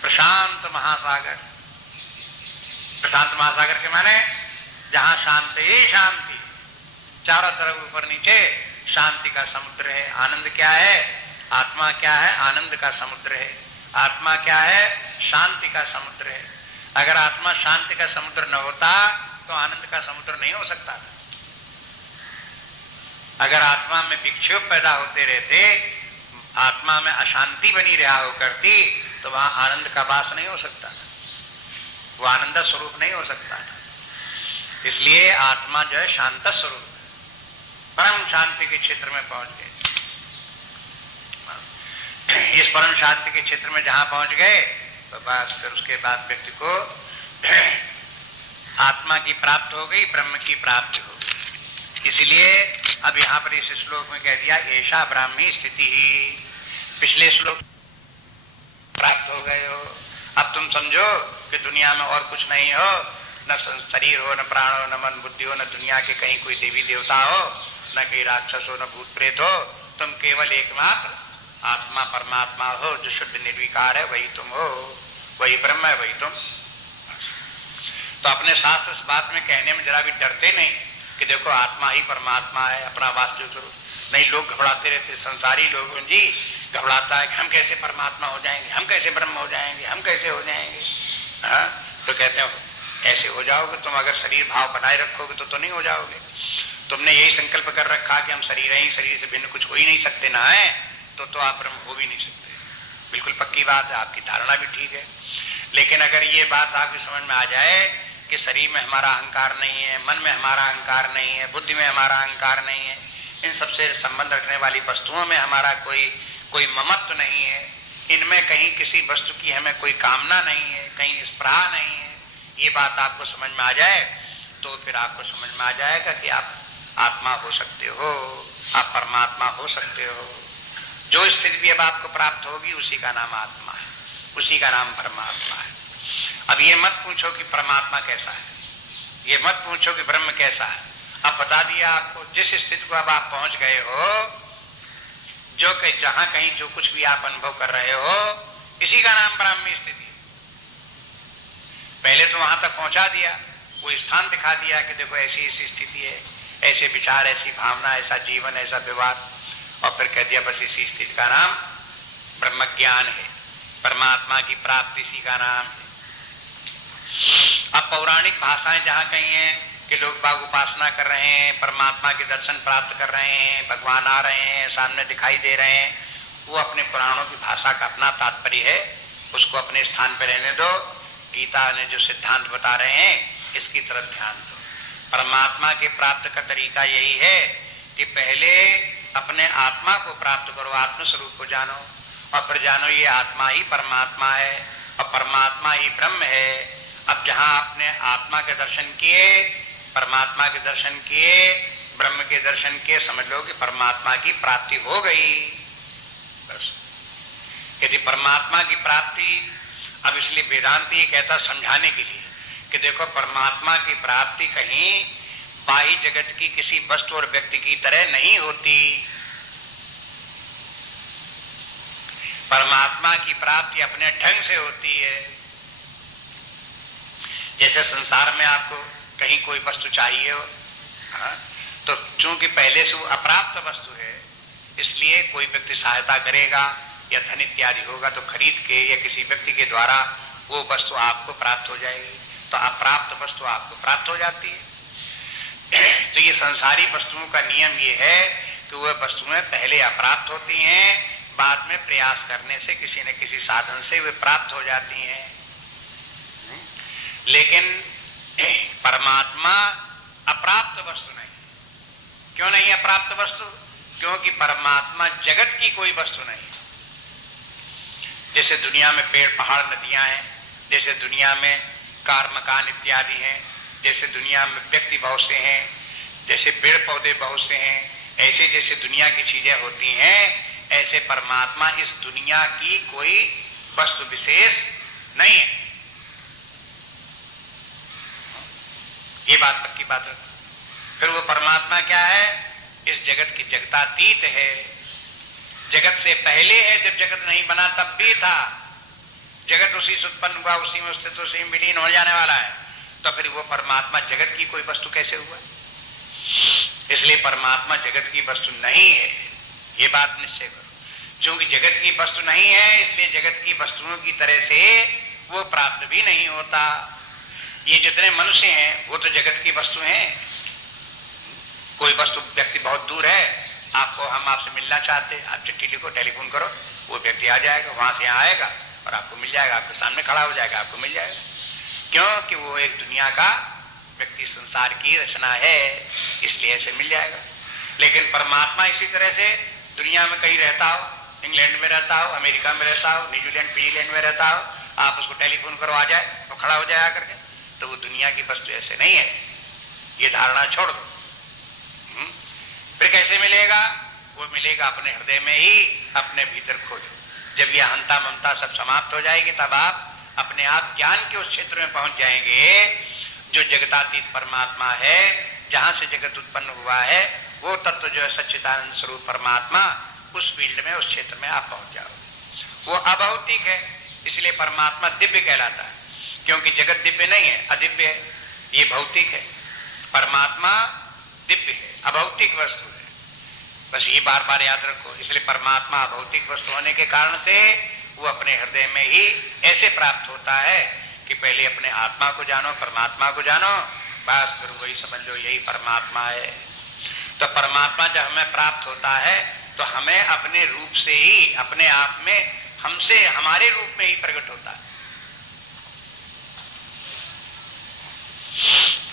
प्रशांत महासागर। प्रशांत महासागर के माने जहां शांति ही शांति, चारों तरफ ऊपर नीचे शांति का समुद्र है। आनंद क्या है? आत्मा क्या है? आनंद का समुद्र है। आत्मा क्या है? शांति का समुद्र है। अगर आत्मा शांति का समुद्र न होता तो आनंद का समुद्र नहीं हो सकता था। अगर आत्मा में विक्षोभ पैदा होते रहते, आत्मा में अशांति बनी रहा हो करती, तो वहां आनंद का वास नहीं हो सकता था, वो आनंद स्वरूप नहीं हो सकता था। इसलिए आत्मा जो है शांत स्वरूप, परम शांति के क्षेत्र में पहुंच गए। इस परम शांति के क्षेत्र में जहां पहुंच गए, तो बस फिर उसके बाद व्यक्ति को आत्मा की प्राप्त हो गई, ब्रह्म की प्राप्ति हो गई। इसलिए अब यहां पर इस श्लोक में कह दिया, ऐसा ब्राह्मी स्थिति ही। पिछले श्लोक प्राप्त हो गए हो, अब तुम समझो कि दुनिया में और कुछ नहीं हो, न शरीर हो, न प्राण हो, न मन बुद्धि हो, न दुनिया के कहीं कोई देवी देवता हो, न कहीं राक्षस हो, न भूत प्रेत हो। तुम केवल एकमात्र आत्मा परमात्मा हो, जो शुद्ध निर्विकार है, वही तुम हो, वही ब्रह्म है, वही तुम। तो अपने शास्त्र इस बात में कहने में जरा भी डरते नहीं कि देखो आत्मा ही परमात्मा है, अपना वास्तविक स्वरूप। नहीं, लोग घबराते रहते, संसारी लोग जी घबराता है कि हम कैसे परमात्मा हो जाएंगे, हम कैसे ब्रह्म हो जाएंगे, हम कैसे हो जाएंगे। तो कहते हो ऐसे हो जाओगे तुम, अगर शरीर भाव बनाए रखोगे तो नहीं हो जाओगे। तुमने यही संकल्प कर रखा कि हम शरीर हैं, शरीर से भिन्न कुछ हो ही नहीं सकते ना है, तो आप ब्रह्म हो भी नहीं सकते। बिल्कुल पक्की बात है, आपकी धारणा भी ठीक है। लेकिन अगर ये बात आपकी समझ में आ जाए कि शरीर में हमारा अहंकार नहीं है, मन में हमारा अहंकार नहीं है, बुद्धि में हमारा अहंकार नहीं है, इन सबसे संबंध रखने वाली वस्तुओं में हमारा कोई ममत्व नहीं है, इनमें कहीं किसी वस्तु की हमें कोई कामना नहीं है, कहीं स्पृहा नहीं है, ये बात आपको समझ में आ जाए तो फिर आपको समझ में आ जाएगा कि आप आत्मा हो सकते हो, आप परमात्मा हो सकते हो। जो स्थिति भी अब आपको प्राप्त होगी उसी का नाम आत्मा है, उसी का नाम परमात्मा है। अब ये मत पूछो कि परमात्मा कैसा है, ये मत पूछो कि ब्रह्म कैसा है। अब बता दिया आपको, जिस स्थिति को अब आप पहुंच गए हो, जो कि जहां कहीं जो कुछ भी आप अनुभव कर रहे हो, इसी का नाम ब्राह्मी स्थिति है। पहले तो वहां तक पहुंचा दिया, कोई स्थान दिखा दिया कि देखो ऐसी ऐसी स्थिति है, ऐसे विचार, ऐसी भावना, ऐसा जीवन, ऐसा विवाद, और फिर कह दिया बस इसी स्थिति का नाम ब्रह्म ज्ञान है, परमात्मा की प्राप्ति इसी का नाम है। अब पौराणिक भाषाएं जहां कहीं हैं कि लोग बाग उपासना कर रहे हैं, परमात्मा के दर्शन प्राप्त कर रहे हैं, भगवान आ रहे हैं, सामने दिखाई दे रहे हैं, वो अपने पुराणों की भाषा का अपना तात्पर्य है, उसको अपने स्थान पर रहने दो। गीता ने जो सिद्धांत बता रहे हैं इसकी तरफ ध्यान दो। परमात्मा के प्राप्त का तरीका यही है कि पहले अपने आत्मा को प्राप्त करो, आत्मस्वरूप को जानो, और फिर जानो ये आत्मा ही परमात्मा है और परमात्मा ही ब्रह्म है। अब जहां आपने आत्मा के दर्शन किए, परमात्मा के दर्शन किए, ब्रह्म के दर्शन किए, समझ लो कि परमात्मा की प्राप्ति हो गई। बस यदि परमात्मा की प्राप्ति, अब इसलिए वेदांत ये कहता समझाने के लिए कि देखो परमात्मा की प्राप्ति कहीं बाह्य जगत की किसी वस्तु और व्यक्ति की तरह नहीं होती। परमात्मा की प्राप्ति अपने ढंग से होती है। जैसे संसार में आपको कहीं कोई वस्तु चाहिए हो, तो चूंकि पहले से वो अप्राप्त वस्तु है, इसलिए कोई व्यक्ति सहायता करेगा या धन इत्यादि होगा तो खरीद के या किसी व्यक्ति के द्वारा वो वस्तु आपको प्राप्त हो जाएगी, तो अप्राप्त वस्तु आपको प्राप्त हो जाती है। तो ये संसारी वस्तुओं का नियम ये है कि वह वस्तुएं पहले अप्राप्त होती हैं, बाद में प्रयास करने से किसी न किसी साधन से वे प्राप्त हो जाती हैं। लेकिन परमात्मा अप्राप्त वस्तु नहीं। क्यों नहीं अप्राप्त वस्तु? क्योंकि परमात्मा जगत की कोई वस्तु नहीं। जैसे दुनिया में पेड़ पहाड़ नदियां हैं, जैसे दुनिया में कार मकान इत्यादि हैं, जैसे दुनिया में व्यक्ति बहुत से हैं, जैसे पेड़ पौधे बहुत से हैं, ऐसे जैसे दुनिया की चीजें होती हैं, ऐसे परमात्मा इस दुनिया की कोई वस्तु विशेष नहीं है। ये बात पक्की बात है। फिर वो परमात्मा क्या है? इस जगत की जगतातीत है, जगत से पहले है, जब जगत नहीं बना तब भी था। जगत उसी से उत्पन्न हुआ, उसी में स्थित, उसी में विलीन हो जाने वाला है। तो फिर वो परमात्मा जगत की कोई वस्तु कैसे हुआ? इसलिए परमात्मा जगत की वस्तु नहीं है, ये बात निश्चय करो। क्योंकि जगत की वस्तु नहीं है, इसलिए जगत की वस्तुओं की तरह से वो प्राप्त भी नहीं होता। ये जितने मनुष्य हैं वो तो जगत की वस्तु हैं। कोई वस्तु व्यक्ति बहुत दूर है, हम आपसे मिलना चाहते हैं, आप चिट्ठी लिखो, टेलीफोन करो, वो व्यक्ति आ जाएगा, वहां से यहाँ आएगा और आपको मिल जाएगा, आपके सामने खड़ा हो जाएगा, आपको मिल जाएगा। क्यों? कि वो एक दुनिया का व्यक्ति, संसार की रचना है, इसलिए ऐसे मिल जाएगा। लेकिन परमात्मा इसी तरह से दुनिया में कहीं रहता हो, इंग्लैंड में रहता हो, अमेरिका में रहता हो, न्यूजीलैंड फिजीलैंड में रहता हो, आप उसको टेलीफोन करो, आ जाए और खड़ा हो जाए आकर के। तो वो दुनिया की वस्तु ऐसे नहीं है, ये धारणा छोड़ दो। फिर कैसे मिलेगा? वो मिलेगा अपने हृदय में ही, अपने भीतर खोजो। जब ये अहंता ममता सब समाप्त हो जाएगी, तब आप अपने आप ज्ञान के उस क्षेत्र में पहुंच जाएंगे जो जगतातीत परमात्मा है, जहां से जगत उत्पन्न हुआ है, वो तत्व जो है सच्चिदानंद स्वरूप परमात्मा, उस फील्ड में, उस क्षेत्र में आप पहुंच जाओ। वो अभौतिक है, इसलिए परमात्मा दिव्य कहलाता है। क्योंकि जगत दिव्य नहीं है, अदिव्य है, ये भौतिक है। परमात्मा दिव्य है, अभौतिक वस्तु है। बस ये बार बार याद रखो। इसलिए परमात्मा अभौतिक वस्तु होने के कारण से वो अपने हृदय में ही ऐसे प्राप्त होता है कि पहले अपने आत्मा को जानो, परमात्मा को जानो, बस फिर वही समझ लो यही परमात्मा है। तो परमात्मा जब हमें प्राप्त होता है तो हमें अपने रूप से ही, अपने आप में, हमसे, हमारे रूप में ही प्रकट होता है,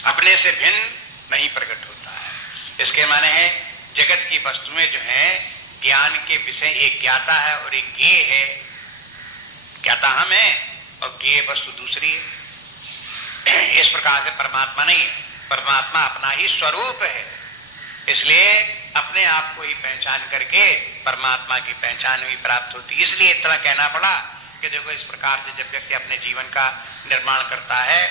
अपने से भिन्न नहीं प्रकट होता है। इसके माने है जगत की वस्तुएं जो हैं ज्ञान के विषय, एक ज्ञाता है और एक ज्ञेय है। ज्ञाता हम है और ज्ञेय वस्तु दूसरी है। इस प्रकार से परमात्मा नहीं है, परमात्मा अपना ही स्वरूप है। इसलिए अपने आप को ही पहचान करके परमात्मा की पहचान भी प्राप्त होती। इसलिए इतना कहना पड़ा कि देखो इस प्रकार से जब व्यक्ति अपने जीवन का निर्माण करता है,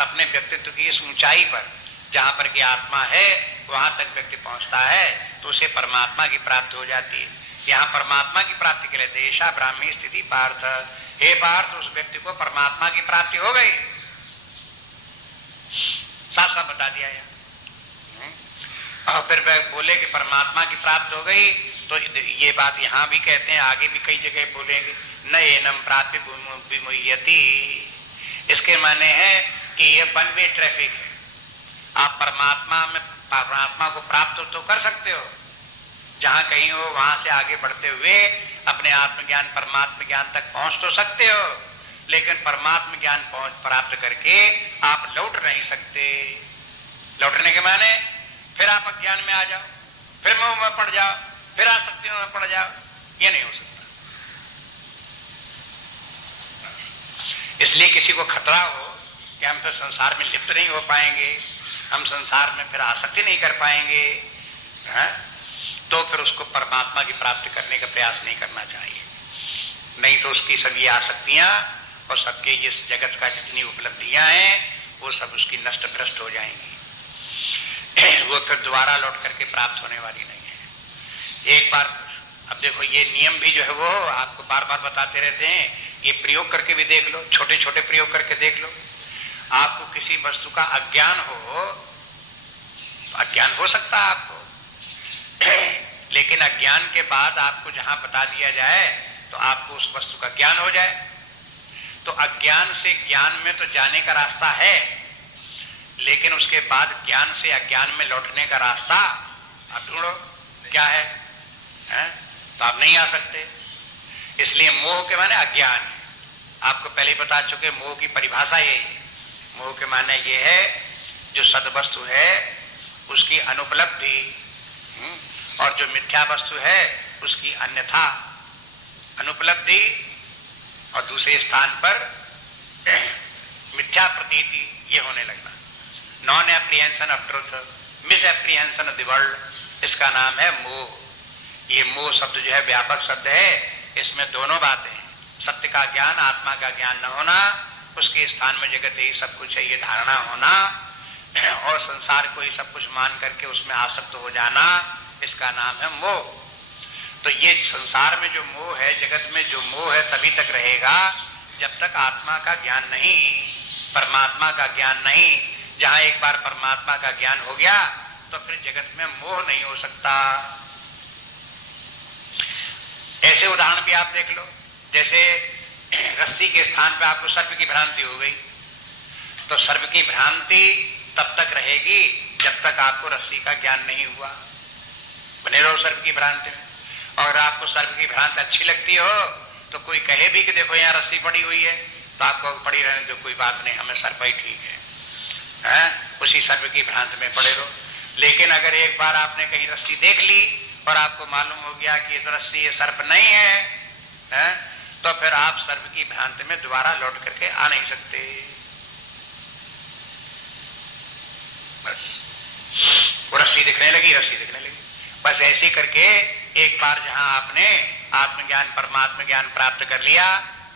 अपने व्यक्तित्व की इस ऊंचाई पर जहां पर कि आत्मा है वहां तक व्यक्ति पहुंचता है तो उसे परमात्मा की प्राप्ति हो जाती है। यहाँ परमात्मा की प्राप्ति के लिए देशा ब्राह्मी स्थिति पार्थ, हे पार्थ उस व्यक्ति को परमात्मा की प्राप्ति हो गई, साफ साफ बता दिया यार। और फिर वह बोले कि परमात्मा की प्राप्ति हो गई तो ये बात यहाँ भी कहते हैं, आगे भी कई जगह बोलेंगे, न एनम प्राप्ति विमुह्यति। इसके माने है कि ये वन वे ट्रैफिक है। आप परमात्मा को प्राप्त तो कर सकते हो, जहां कहीं हो वहां से आगे बढ़ते हुए अपने आत्मज्ञान परमात्म ज्ञान तक पहुंच तो सकते हो, लेकिन परमात्म ज्ञान प्राप्त करके आप लौट नहीं सकते। लौटने के माने फिर आप अज्ञान में आ जाओ, फिर मोह में पड़ जाओ, फिर आसक्तियों में पड़ जाओ, ये नहीं हो सकता। इसलिए किसी को खतरा हो कि हम फिर संसार में लिप्त नहीं हो पाएंगे, हम संसार में फिर आसक्ति नहीं कर पाएंगे, तो फिर उसको परमात्मा की प्राप्ति करने का प्रयास नहीं करना चाहिए। नहीं तो उसकी सभी आसक्तियां और सबके इस जगत का जितनी उपलब्धियां हैं वो सब उसकी नष्ट भ्रष्ट हो जाएंगी। वो फिर दोबारा लौट करके प्राप्त होने वाली नहीं है। एक बार अब देखो ये नियम भी जो है वो आपको बार बार बताते रहते हैं, ये प्रयोग करके भी देख लो, छोटे छोटे प्रयोग करके देख लो। आपको किसी वस्तु का अज्ञान हो तो अज्ञान हो सकता है आपको, लेकिन अज्ञान के बाद आपको जहां बता दिया जाए तो आपको उस वस्तु का ज्ञान हो जाए। तो अज्ञान से ज्ञान में तो जाने का रास्ता है, लेकिन उसके बाद ज्ञान से अज्ञान में लौटने का रास्ता आप ढूंढो क्या है? तो आप नहीं आ सकते। इसलिए मोह के माने अज्ञान है। आपको पहले ही बता चुके मोह की परिभाषा यही है। मोह के माने ये है जो सद्वस्तु है उसकी अनुपलब्धि, और जो मिथ्या वस्तु है उसकी अन्यथा अनुपलब्धि, और दूसरे स्थान पर मिथ्या प्रतीति ये होने लगना। Non apprehension of truth, miss apprehension of the world, इसका नाम है मोह। ये मोह शब्द जो है व्यापक शब्द है, इसमें दोनों बातें हैं। सत्य का ज्ञान, आत्मा का ज्ञान न होना, उसके स्थान में जगत ही सब कुछ है ये धारणा होना, और संसार को ही सब कुछ मान करके उसमें आसक्त हो जाना, इसका नाम है मोह। तो ये संसार में जो मोह है, जगत में जो मोह है तभी तक रहेगा जब तक आत्मा का ज्ञान नहीं, परमात्मा का ज्ञान नहीं। जहां एक बार परमात्मा का ज्ञान हो गया तो फिर जगत में मोह नहीं हो सकता। ऐसे उदाहरण भी आप देख लो, जैसे रस्सी के स्थान पर आपको सर्प की भ्रांति हो गई, तो सर्प की भ्रांति तब तक रहेगी जब तक आपको रस्सी का ज्ञान नहीं हुआ। बने रहो सर्प की भ्रांति में। और आपको सर्प की भ्रांति अच्छी लगती हो तो कोई कहे भी कि देखो यहाँ रस्सी पड़ी हुई है, तो आपको पड़ी रहने दो, कोई बात नहीं, हमें सर्प ही ठीक है, उसी सर्प की भ्रांति में पड़े रहो। लेकिन अगर एक बार आपने कहीं रस्सी देख ली और आपको मालूम हो गया कि ये तो रस्सी, ये सर्प नहीं है, तो फिर आप सर्प की भ्रांति में दोबारा लौट करके आ नहीं सकते। बस वो रस्सी दिखने लगी, रस्सी दिखने लगी। बस ऐसे करके एक बार जहां आपने आत्मज्ञान परमात्म ज्ञान प्राप्त कर लिया,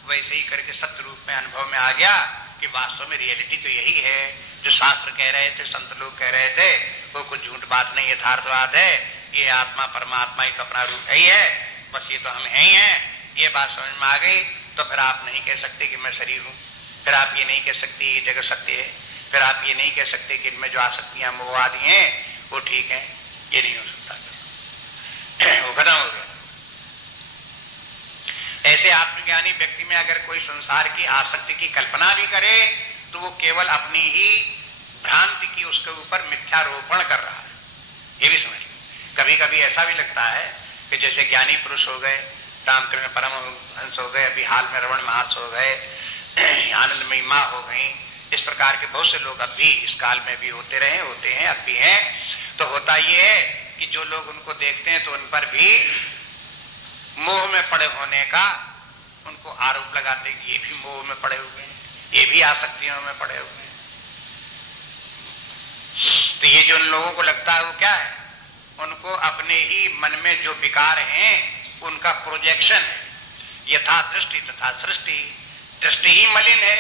वैसे ही करके सत्य रूप में अनुभव में आ गया कि वास्तव में रियलिटी तो यही है जो शास्त्र कह रहे थे, संत लोग कह रहे थे, वो कुछ झूठ बात नहीं, यथार्थवाद है। ये आत्मा परमात्मा ही तो अपना रूप है ही है, बस ये तो हम है ही हैं। ये बात समझ में आ गई तो फिर आप नहीं कह सकते कि मैं शरीर हूं, फिर आप ये नहीं कह सकते ये जगत सत्य है, फिर आप ये नहीं कह सकते कि इनमें जो आसक्तियां मोह आदि हैं वो ठीक है। ये नहीं हो सकता, वो खत्म हो गया। ऐसे आत्मज्ञानी व्यक्ति में अगर कोई संसार की आसक्ति की कल्पना भी करे तो वो केवल अपनी ही भ्रांति की उसके ऊपर मिथ्यारोपण कर रहा है। ये भी समझ। कभी कभी ऐसा भी लगता है कि जैसे ज्ञानी पुरुष हो गए, रामकृष्ण परमहंस हो गए, अभी हाल में रमण महर्षि हो गए, आनंदमयी मां हो गई, इस प्रकार के बहुत से लोग अब भी इस काल में भी होते रहे, होते हैं, अब भी हैं। तो होता ये है कि जो लोग उनको देखते हैं तो उन पर भी मोह में पड़े होने का उनको आरोप लगाते कि ये भी मोह में पड़े हुए हैं, ये भी आसक्तियों में पड़े हुए हैं। तो ये जो उन लोगों को लगता है वो क्या है, उनको अपने ही मन में जो विकार हैं उनका प्रोजेक्शन है। यथा दृष्टि तथा सृष्टि, दृष्टि ही मलिन है,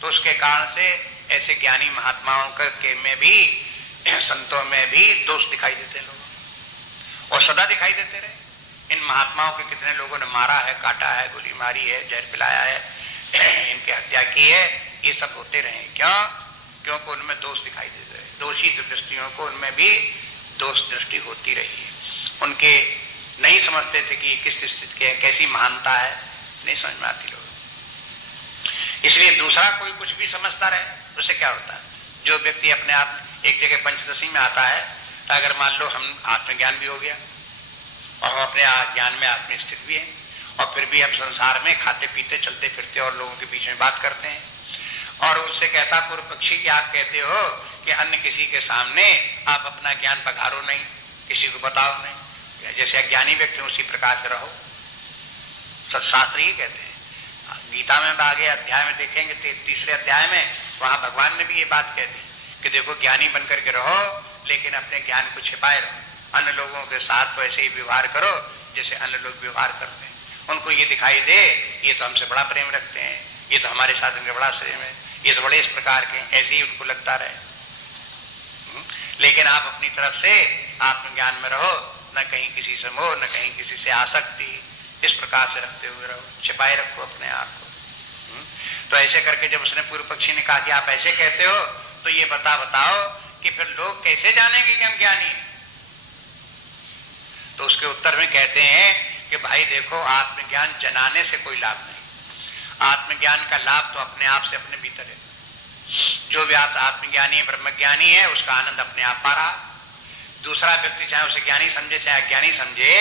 तो उसके कारण से ऐसे ज्ञानी महात्माओं के में भी, संतों में भी दोष दिखाई देते हैं लोगों, और सदा दिखाई देते रहे। इन महात्माओं के कितने लोगों ने मारा है, काटा है, गोली मारी है, जहर पिलाया है, इनकी हत्या की है, ये सब होते रहे। क्यों? क्योंकि उनमें दोष दिखाई देते रहे। दोषी दृष्टियों को उनमें भी दोष दृष्टि होती रही है। उनके नहीं समझते थे कि किस स्थिति के कैसी महानता है, नहीं समझ में आती लोग। इसलिए दूसरा कोई कुछ भी समझता रहे, उससे क्या होता है? जो व्यक्ति अपने आप एक जगह पंचदशी में आता है, तो अगर मान लो हम आत्मज्ञान भी हो गया और हम अपने ज्ञान में आत्म स्थित भी है, और फिर भी हम संसार में खाते पीते चलते फिरते और लोगों के बीच में बात करते हैं, और उससे कहता पूर्व पक्षी कि आप कहते हो कि अन्य किसी के सामने आप अपना ज्ञान पधारो नहीं, किसी को बताओ नहीं, जैसे अज्ञानी व्यक्ति उसी प्रकार से रहो। सत्शास्त्र ही कहते हैं। गीता में आगे अध्याय में देखेंगे, तीसरे अध्याय में, वहां भगवान ने भी ये बात कह दी कि देखो ज्ञानी बनकर के रहो, लेकिन अपने ज्ञान को छिपाए रहो। अन्य लोगों के साथ तो ऐसे ही व्यवहार करो जैसे अन्य लोग व्यवहार करते हैं। उनको ये दिखाई दे ये तो हमसे बड़ा प्रेम रखते हैं, ये तो हमारे साथ इनका बड़ा प्रेम है, ये तो बड़े इस प्रकार के, ऐसे ही उनको लगता रहे। लेकिन आप अपनी तरफ से आत्मज्ञान में रहो, न कहीं किसी से मोह, न कहीं किसी से आसक्ति, इस प्रकार से रखते हुए रहो, छिपाए रखो अपने आप को। तो ऐसे करके जब उसने पूर्व पक्षी ने कहा कि आप ऐसे कहते हो, तो ये बताओ कि फिर लोग कैसे जानेंगे कि हम ज्ञानी हैं? तो उसके उत्तर में कहते हैं कि भाई देखो, आत्मज्ञान जनाने से कोई लाभ नहीं। आत्मज्ञान का लाभ तो अपने आप से अपने भीतर है। जो भी आत्मज्ञानी है, ब्रह्मज्ञानी है, उसका आनंद अपने आप पा रहा। दूसरा व्यक्ति चाहे उसे ज्ञानी समझे चाहे अज्ञानी समझे,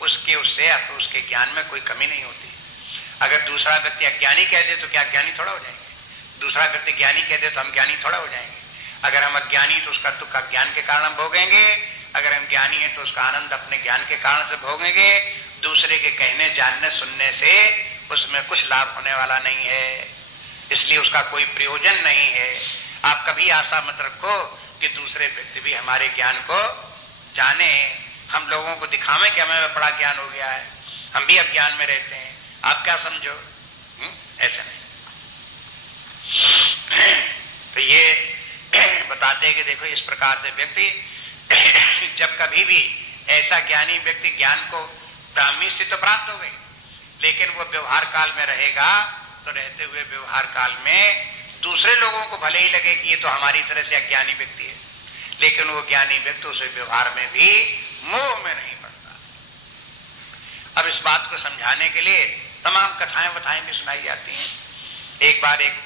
उसके ज्ञान में कोई कमी नहीं होती। अगर दूसरा व्यक्ति अज्ञानी कह दे तो क्या ज्ञानी थोड़ा हो जाएंगे? दूसरा व्यक्ति ज्ञानी कह दे तो हम ज्ञानी थोड़ा हो जाएंगे? अगर हम अज्ञानी तो उसका दुख ज्ञान के कारण हम भोगेंगे, अगर हम ज्ञानी हैं तो उसका आनंद अपने ज्ञान के कारण से भोगेंगे। दूसरे के कहने, जानने, सुनने से उसमें कुछ लाभ होने वाला नहीं है, इसलिए उसका कोई प्रयोजन नहीं है। आप कभी आशा मत रखो कि दूसरे व्यक्ति भी हमारे ज्ञान को जाने, हम लोगों को दिखावे कि हमें बड़ा ज्ञान हो गया है, हम भी अज्ञान में रहते हैं, आप क्या समझो? ऐसा नहीं। तो ये बताते हैं कि देखो, इस प्रकार से व्यक्ति जब कभी भी ऐसा ज्ञानी व्यक्ति ज्ञान को ब्राह्मी स्थिति तो प्राप्त हो गई, लेकिन वो व्यवहार काल में रहेगा, तो रहते हुए व्यवहार काल में दूसरे लोगों को भले ही लगे कि ये तो हमारी तरह से अज्ञानी व्यक्ति है, लेकिन वो ज्ञानी व्यक्ति उस व्यवहार में भी मोह में नहीं पड़ता। अब इस बात को समझाने के लिए तमाम कथाएं भी सुनाई जाती हैं। एक बार एक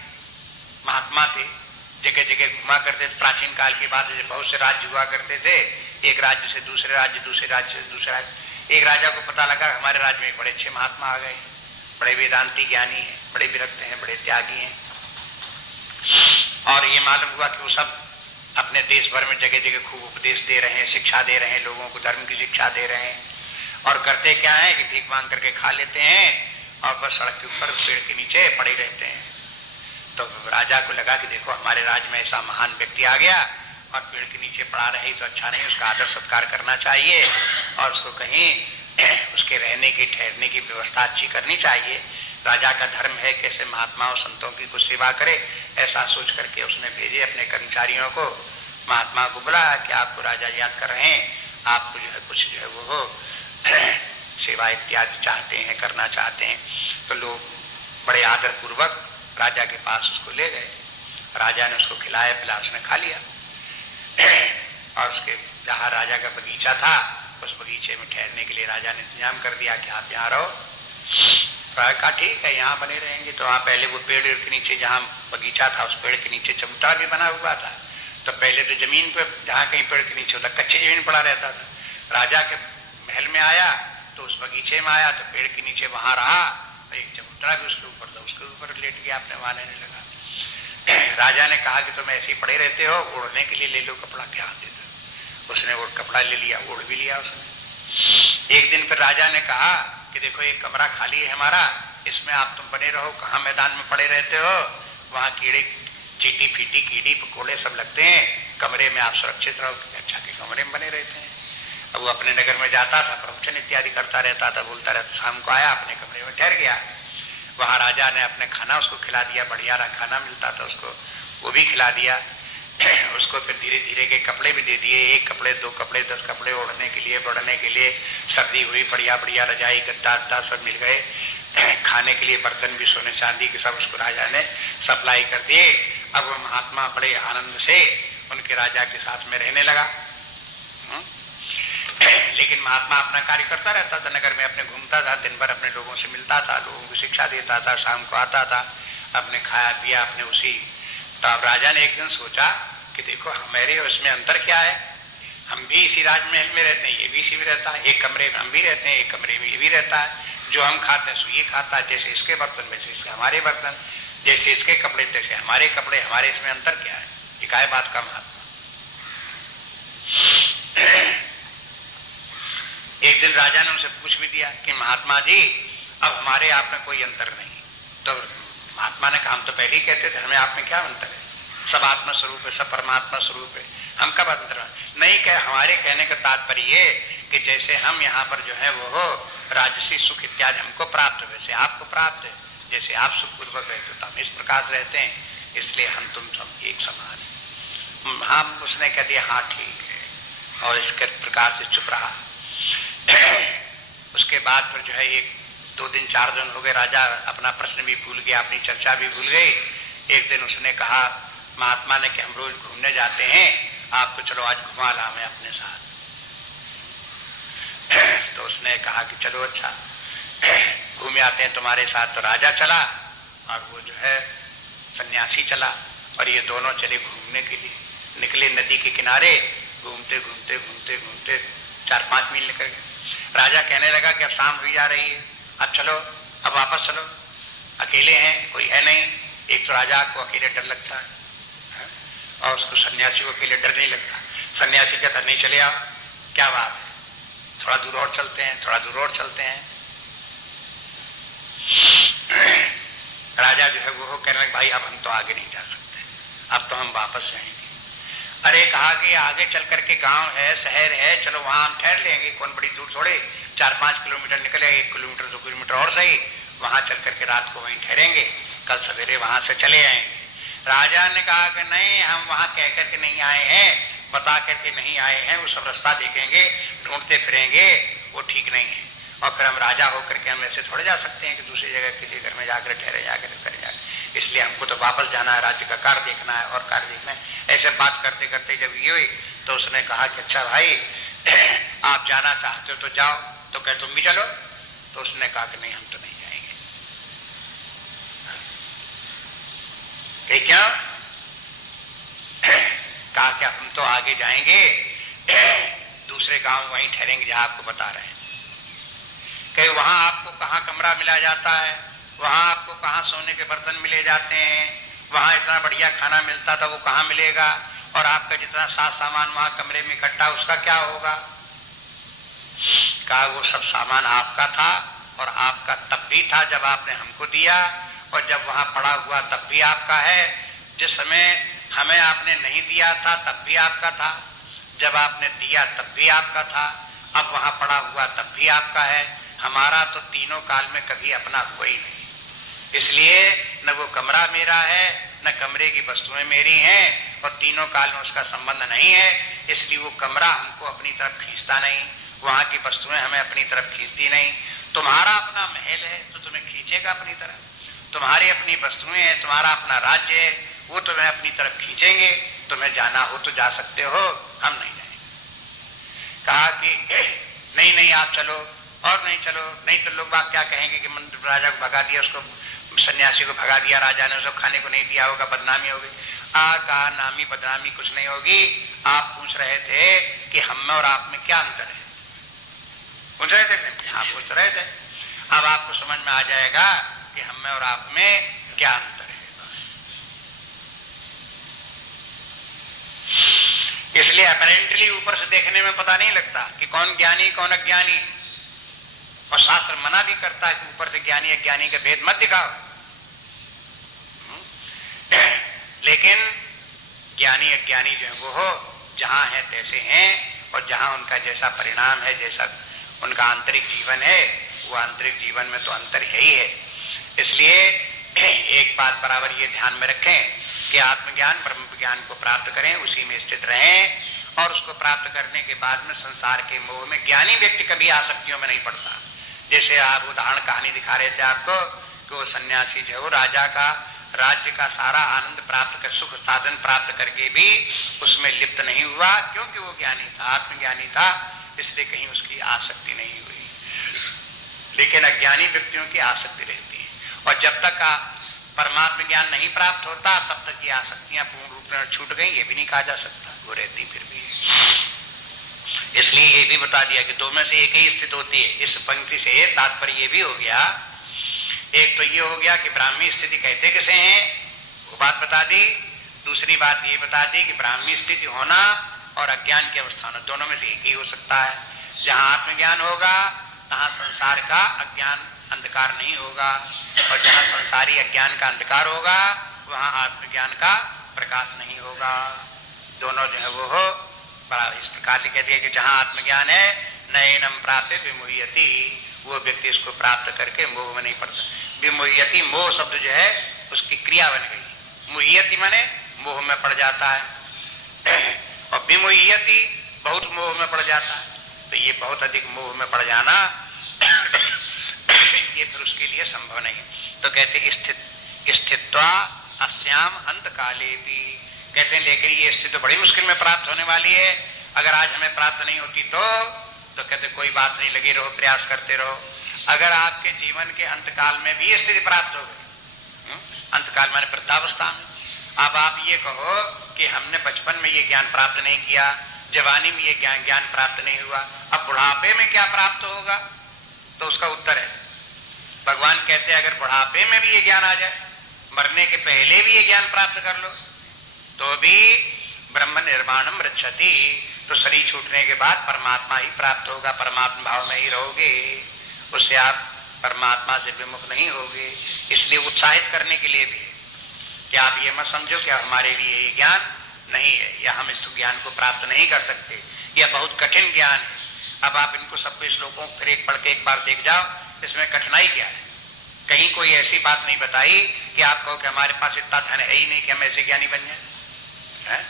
महात्मा थे, जगह जगह घुमा करते थे। प्राचीन काल की बात है, बहुत से राज्य हुआ करते थे, एक राज्य से दूसरे राज्य, दूसरे राज्य से दूसरे राज्य। एक राजा को पता लगा हमारे राज्य में बड़े अच्छे महात्मा आ गए, बड़े वेदांती ज्ञानी हैं, बड़े विरक्त हैं, बड़े त्यागी हैं। और ये मालूम हुआ कि वो सब अपने देश भर में जगह जगह खूब उपदेश दे रहे हैं, शिक्षा दे रहे हैं, लोगों को धर्म की शिक्षा दे रहे हैं। और करते क्या है कि भीख मांग करके खा लेते हैं और बस सड़क के ऊपर पेड़ के नीचे पड़े रहते हैं। तो राजा को लगा कि देखो, हमारे राज्य में ऐसा महान व्यक्ति आ गया और पेड़ के नीचे पड़ा रही तो अच्छा नहीं, उसका आदर सत्कार करना चाहिए और उसको कहीं उसके रहने की, ठहरने की व्यवस्था अच्छी करनी चाहिए। राजा का धर्म है कैसे महात्माओं संतों की कुछ सेवा करे, ऐसा सोच करके उसने भेजे अपने कर्मचारियों को, महात्मा को बुलाया कि आपको राजा याद कर रहे हैं, आपको जो है कुछ जो है वो सेवा इत्यादि चाहते हैं, करना चाहते हैं। तो लोग बड़े आदर पूर्वक राजा के पास उसको ले गए। राजा ने उसको खिलाया पिलाया, उसने खा लिया। और उसके जहाँ राजा का बगीचा था, उस बगीचे में ठहरने के लिए राजा ने इंतजाम कर दिया कि आप यहाँ रहो। कहा ठीक है, यहाँ बने रहेंगे। तो वहाँ पहले वो पेड़ के नीचे जहाँ बगीचा था, उस पेड़ के नीचे चबूतरा भी बना हुआ था। तो पहले तो जमीन पे जहाँ कहीं पेड़ के नीचे होता, कच्ची जमीन पड़ा रहता था। राजा के महल में आया तो उस बगीचे में आया तो पेड़ के नीचे वहां रहा, एक चबूतरा भी उसके ऊपर था, उसके ऊपर लेट गया, अपने वहां रहने लगा। राजा ने कहा कि तुम ऐसे ही पड़े रहते हो, ओढ़ने के लिए ले लो कपड़ा, क्या देता। उसने वो कपड़ा ले लिया, ओढ़ भी लिया उसने। एक दिन फिर राजा ने कहा कि देखो एक कमरा खाली है हमारा, इसमें आप तुम बने रहो, कहाँ मैदान में पड़े रहते हो, वहां कीड़े चीटी फीटी कीड़ी पकोड़े सब लगते हैं, कमरे में आप सुरक्षित रहो। अच्छा के कमरे में बने रहते हैं। अब वो अपने नगर में जाता था, प्रवचन इत्यादि करता रहता था, बोलता रहता, शाम को आया अपने कमरे में ठहर गया। वहां राजा ने अपने खाना उसको खिला दिया, बढ़िया खाना मिलता था उसको, वो भी खिला दिया। उसको फिर धीरे धीरे के कपड़े भी दे दिए, 1 कपड़े 2 कपड़े 10 कपड़े ओढ़ने के लिए, बढ़ने के लिए। सर्दी हुई, बढ़िया बढ़िया रजाई गद्दा सब मिल गए। खाने के लिए बर्तन भी सोने चांदी के सब उसको राजा ने सप्लाई कर दिए। अब वो महात्मा बड़े आनंद से उनके राजा के साथ में रहने लगा। लेकिन महात्मा अपना कार्य करता रहता था, नगर में अपने घूमता था, दिन भर अपने लोगों से मिलता था, लोगों को शिक्षा देता था, शाम को आता था, अपने खाया पिया अपने उसी। तो अब राजा ने एक दिन सोचा कि देखो हमारे उसमें अंतर क्या है, हम भी इसी राजमहल में रहते हैं, ये भी इसी में रहता है, एक कमरे में हम भी रहते हैं, एक कमरे में ये भी रहता है, जो हम खाते हैं सो ये खाता है, जैसे इसके बर्तन वैसे इसके हमारे बर्तन, जैसे इसके कपड़े तैसे हमारे कपड़े, हमारे इसमें अंतर क्या है, ये काय बात का महात्मा। एक दिन राजा ने उनसे पूछ भी दिया कि महात्मा जी अब हमारे आप में कोई अंतर नहीं। तो महात्मा ने कहा हम तो पहले ही कहते थे, हमें आप में क्या अंतर है, सब आत्मा स्वरूप है, सब परमात्मा स्वरूप है, हम कब अंतर नहीं कहे। हमारे कहने का तात्पर्य ये कि जैसे हम यहाँ पर जो है वो हो राजसी सुख इत्यादि हमको प्राप्त है, वैसे आपको प्राप्त है, जैसे आप सुखपूर्वक रहते हो तो हम इस प्रकार रहते हैं, इसलिए हम तुम सब एक समान है। हम उसने कह दिया हाँ ठीक है, और इसके प्रकार से चुप रहा। उसके बाद फिर जो है 1-2 दिन 4 दिन हो गए, राजा अपना प्रश्न भी भूल गया, अपनी चर्चा भी भूल गई। एक दिन उसने कहा महात्मा ने कि हम रोज घूमने जाते हैं, आप तो चलो आज घुमा ला मैं अपने साथ। तो उसने कहा कि चलो अच्छा घूमे आते हैं तुम्हारे साथ। तो राजा चला और वो जो है सन्यासी चला, और ये दोनों चले घूमने के लिए, निकले नदी के किनारे, घूमते घूमते घूमते घूमते 4-5 मील निकल गए। राजा कहने लगा कि अब शाम हुई जा रही है, अब चलो, अब वापस चलो, अकेले हैं, कोई है नहीं। एक तो राजा को अकेले डर लगता है और उसको सन्यासी को अकेले डर नहीं लगता। सन्यासी कहता नहीं चले आओ, क्या बात है, थोड़ा दूर और चलते हैं, थोड़ा दूर और चलते हैं। राजा जो है वो कहने लगे भाई अब हम तो आगे नहीं जा सकते, अब तो हम वापस जाएंगे। अरे कहा कि आगे चल करके गांव है, शहर है, चलो वहां हम ठहर लेंगे, कौन बड़ी दूर थोड़े, 4-5 किलोमीटर निकले, 1 किलोमीटर 2 किलोमीटर और सही, वहां चल करके रात को वहीं ठहरेंगे, कल सवेरे वहां से चले आएंगे। राजा ने कहा कि नहीं, हम वहां कह करके नहीं आए हैं, बता करके नहीं आए हैं, वो सब रास्ता देखेंगे, ढूंढते फिरेंगे, वो ठीक नहीं है। और फिर हम राजा होकर के हम ऐसे थोड़े जा सकते हैं कि दूसरी जगह किसी घर में जाकर ठहरे, जाकर करे जाकर, इसलिए हमको तो वापस जाना है, राज्य का कार्य देखना है और कार्य देखना है। ऐसे बात करते करते जब ये हुई तो उसने कहा कि अच्छा भाई आप जाना चाहते हो तो जाओ, तो कहे तुम भी चलो। तो उसने कहा कि नहीं हम तो नहीं जाएंगे। क्या कहा कि हम तो आगे जाएंगे, दूसरे गांव वहीं ठहरेंगे जहां आपको बता रहे हैं। कहीं वहां आपको कहाँ कमरा मिला जाता है, वहां आपको कहाँ सोने के बर्तन मिले जाते हैं, वहां इतना बढ़िया खाना मिलता था वो कहाँ मिलेगा, और आपका जितना साथ सामान वहां कमरे में इकट्ठा उसका क्या होगा। कहा वो सब सामान आपका था, और आपका तब भी था जब आपने हमको दिया, और जब वहां पड़ा हुआ तब भी आपका है। जिस समय हमें आपने नहीं दिया था तब भी आपका था, जब आपने दिया तब भी आपका था, अब वहां पड़ा हुआ तब भी आपका है। हमारा तो तीनों काल में कभी अपना हुआ ही नहीं, इसलिए न वो कमरा मेरा है, न कमरे की वस्तुएं मेरी हैं, और तीनों काल में उसका संबंध नहीं है, इसलिए वो कमरा हमको अपनी तरफ खींचता नहीं, वहां की वस्तुएं हमें अपनी तरफ खींचती नहीं। तुम्हारा अपना महल है तो तुम्हें खींचेगा अपनी तरफ, तुम्हारी अपनी वस्तुएं हैं, तुम्हारा अपना राज्य है, वो तुम्हें अपनी तरफ खींचेंगे। तुम्हें जाना हो तो जा सकते हो, हम नहीं जाएंगे। कहा कि नहीं नहीं आप चलो, और नहीं चलो, नहीं तो लोग बात क्या कहेंगे कि राजा को भगा दिया, उसको सन्यासी को भगा दिया राजा ने, उसको खाने को नहीं दिया होगा, बदनामी होगी। कहा नामी बदनामी कुछ नहीं होगी। आप पूछ रहे थे कि हम में और आप में क्या अंतर है, पूछ रहे थे, हाँ पूछ रहे थे। अब आपको समझ में आ जाएगा कि हम में और आप में क्या अंतर है। इसलिए अपेरेंटली ऊपर से देखने में पता नहीं लगता कि कौन ज्ञानी कौन अज्ञानी, और शास्त्र मना भी करता है कि ऊपर से ज्ञानी अज्ञानी का भेद मत दिखाओ। लेकिन ज्ञानी अज्ञानी जो है वो जहां है तैसे हैं, और जहां उनका जैसा परिणाम है, जैसा उनका आंतरिक जीवन है, वो आंतरिक जीवन में तो अंतर है ही है। इसलिए एक बात बराबर ये ध्यान में रखें कि आत्मज्ञान ब्रह्म ज्ञान को प्राप्त करें, उसी में स्थित रहें, और उसको प्राप्त करने के बाद में संसार के मोह में ज्ञानी व्यक्ति कभी आसक्तियों में नहीं पड़ता। जैसे आप उदाहरण कहानी दिखा रहे थे आपको कि वो सन्यासी जो वो राजा का राज्य का सारा आनंद प्राप्त कर, सुख साधन प्राप्त करके भी उसमें लिप्त नहीं हुआ, क्योंकि वो ज्ञानी था, आत्मज्ञानी था, इसलिए कहीं उसकी आसक्ति नहीं हुई। लेकिन अज्ञानी व्यक्तियों की आसक्ति रहती है, और जब तक परमात्म ज्ञान नहीं प्राप्त होता तब तक ये आसक्तियां पूर्ण रूप में छूट गई, ये भी नहीं कहा जा सकता, वो रहती फिर भी। इसलिए ये भी बता दिया कि दो में से एक ही स्थित होती है। इस पंक्ति से तात्पर्य ये भी हो गया, एक तो ये हो गया कि ब्राह्मी स्थिति कहते किसे हैं, वो बात बता दी। दूसरी बात ये बता दी कि ब्राह्मी स्थिति होना और अज्ञान की अवस्था होना, दोनों में से एक ही हो सकता है। जहां आत्मज्ञान होगा तहां संसार का अज्ञान अंधकार नहीं होगा, और जहां संसारी अज्ञान का अंधकार होगा वहां आत्मज्ञान का प्रकाश नहीं होगा। दोनों जो है वो हो बड़ा इस प्रकार लिख दिया कि जहां आत्मज्ञान है नयनम प्राप्त विमुह्यति, वो व्यक्ति इसको प्राप्त करके मोह में नहीं पड़ता। विमुह्यति मोह शब्द जो है उसकी क्रिया बन गई, मुह्यति माने मोह में पड़ जाता है, और विमुह्यति बहुत मोह में पड़ जाता है। तो ये बहुत अधिक मोह में पड़ जाना ये फिर उसके लिए संभव नहीं। तो कहते स्थित्वा अस्याम अंत काले भी, कहते हैं लेकिन ये स्थिति तो बड़ी मुश्किल में प्राप्त होने वाली है। अगर आज हमें प्राप्त नहीं होती तो कहते कोई बात नहीं, लगे रहो, प्रयास करते रहो। अगर आपके जीवन के अंतकाल में भी स्थिति प्राप्त हो गई, अंतकाल माने वृद्धावस्था में, अब आप ये कहो कि हमने बचपन में ये ज्ञान प्राप्त नहीं किया, जवानी में ये ज्ञान प्राप्त नहीं हुआ, अब बुढ़ापे में क्या प्राप्त होगा? तो उसका उत्तर है भगवान कहते हैं अगर बुढ़ापे में भी ये ज्ञान आ जाए, मरने के पहले भी ये ज्ञान प्राप्त कर लो, तो भी ब्रह्म निर्वाणम रक्षति, तो शरीर छूटने के बाद परमात्मा ही प्राप्त होगा, परमात्मा भाव में ही रहोगे, उससे आप परमात्मा से विमुख नहीं होगे। इसलिए उत्साहित करने के लिए भी है कि आप ये मत समझो कि हमारे लिए ये ज्ञान नहीं है, या हम इस ज्ञान को प्राप्त नहीं कर सकते, यह बहुत कठिन ज्ञान है। अब आप इनको सबको श्लोकों फिर एक पढ़ के एक बार देख जाओ, इसमें कठिनाई क्या है। कहीं कोई ऐसी बात नहीं बताई कि आप कहो कि हमारे पास इतना धन है ही नहीं कि हम ऐसे ज्ञानी बन जाए,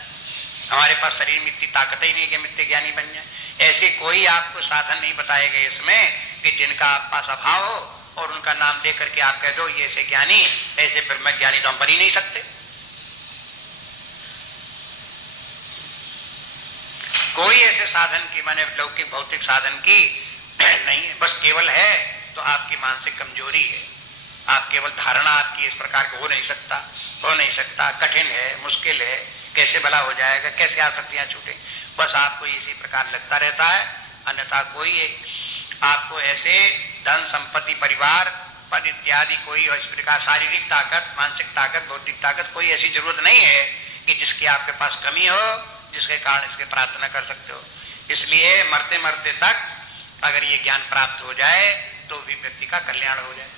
हमारे पास शरीर में इतनी ताकत ही नहीं कि हम इतने ज्ञानी बन जाए। ऐसे कोई आपको साधन नहीं बताए गए इसमें कि जिनका आप पास अभाव हो और उनका नाम दे करके आप कह दो ये ऐसे ज्ञानी, ऐसे ब्रह्म ज्ञानी तो हम बन ही नहीं सकते। कोई ऐसे साधन की माने लौकिक भौतिक साधन की नहीं है, बस केवल है तो आपकी मानसिक कमजोरी है, आप केवल धारणा आपकी इस प्रकार को हो नहीं सकता, कठिन है, मुश्किल है, कैसे भला हो जाएगा, कैसे आसक्तियां छूटे, बस आपको इसी प्रकार लगता रहता है। अन्यथा कोई आपको ऐसे धन संपत्ति परिवार पद इत्यादि कोई इस प्रकार शारीरिक ताकत, मानसिक ताकत, बौद्धिक ताकत कोई ऐसी जरूरत नहीं है कि जिसकी आपके पास कमी हो, जिसके कारण इसके प्राप्त न कर सकते हो। इसलिए मरते मरते तक अगर ये ज्ञान प्राप्त हो जाए तो भी व्यक्ति का कल्याण हो जाए।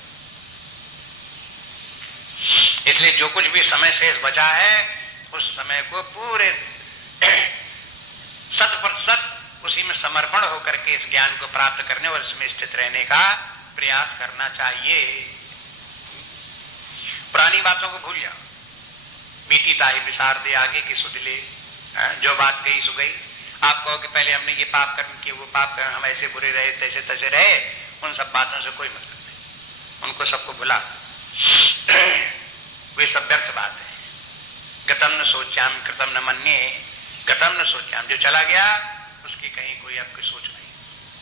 इसलिए जो कुछ भी समय शेष बचा है उस समय को पूरे 100% उसी में समर्पण होकर के इस ज्ञान को प्राप्त करने और इसमें स्थित रहने का प्रयास करना चाहिए। पुरानी बातों को भूल जाओ, बीती ताही विसार दे आगे की सुध ले, जो बात गई सो गई। आप कहो कि पहले हमने ये पाप कर्म किए, वो पाप कर्म, हम ऐसे बुरे रहे, तैसे तैसे रहे, उन सब बातों से कोई मतलब नहीं, उनको सबको भुला, वे सब व्यर्थ बात है। गतम न सोच्याम कृतम न मन्ये, गतम न सोच्याम, जो चला गया उसकी कहीं कोई आपकी सोच नहीं,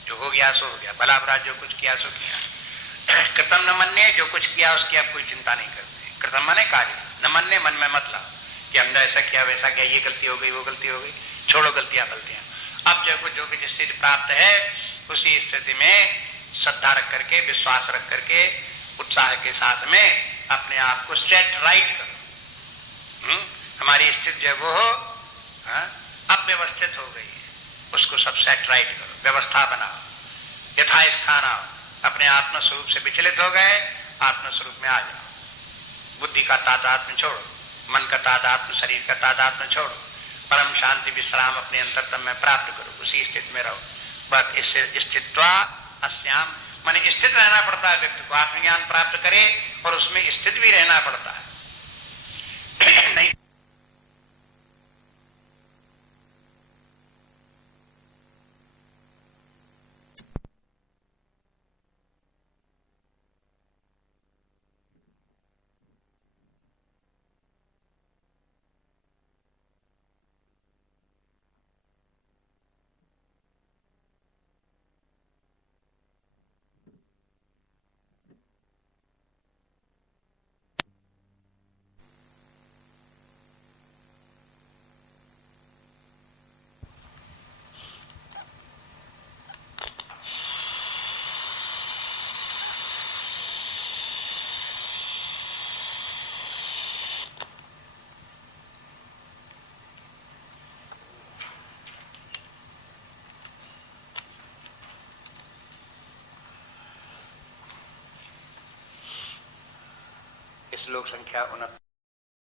जो हो गया सो हो गया, भला बुरा जो कुछ किया सो किया। कृतम न मन्ये, जो कुछ किया उसकी आप कोई चिंता नहीं करते। कृतम माने कार्य, न मन्ये मन में मत लाओ कि हमने ऐसा किया वैसा किया, ये गलती हो गई वो गलती हो गई, छोड़ो गलतियां। अब जो कुछ स्थिति प्राप्त है उसी स्थिति में श्रद्धा रख करके, विश्वास रख करके, उत्साह के साथ में अपने आप को सेट राइट करो। हमारी स्थिति जो वो हो अब व्यवस्थित हो गई है, उसको सब सेट राइट करो, व्यवस्था बनाओ, यथास्थान आओ, अपने आत्मस्वरूप से विचलित हो गए, आत्मस्वरूप में आ जाओ। बुद्धि का तादात्म्य छोड़ो, मन का तादात्म्य, शरीर का तादात्म्य छोड़ो, परम शांति विश्राम अपने अंतरतम में प्राप्त करो, उसी स्थिति में रहो। बस इससे स्थित्वा अस्याम, माने स्थित रहना पड़ता है व्यक्ति को, आत्मज्ञान प्राप्त करे और उसमें स्थित भी रहना पड़ता है। नहीं श्लोक संख्या 29।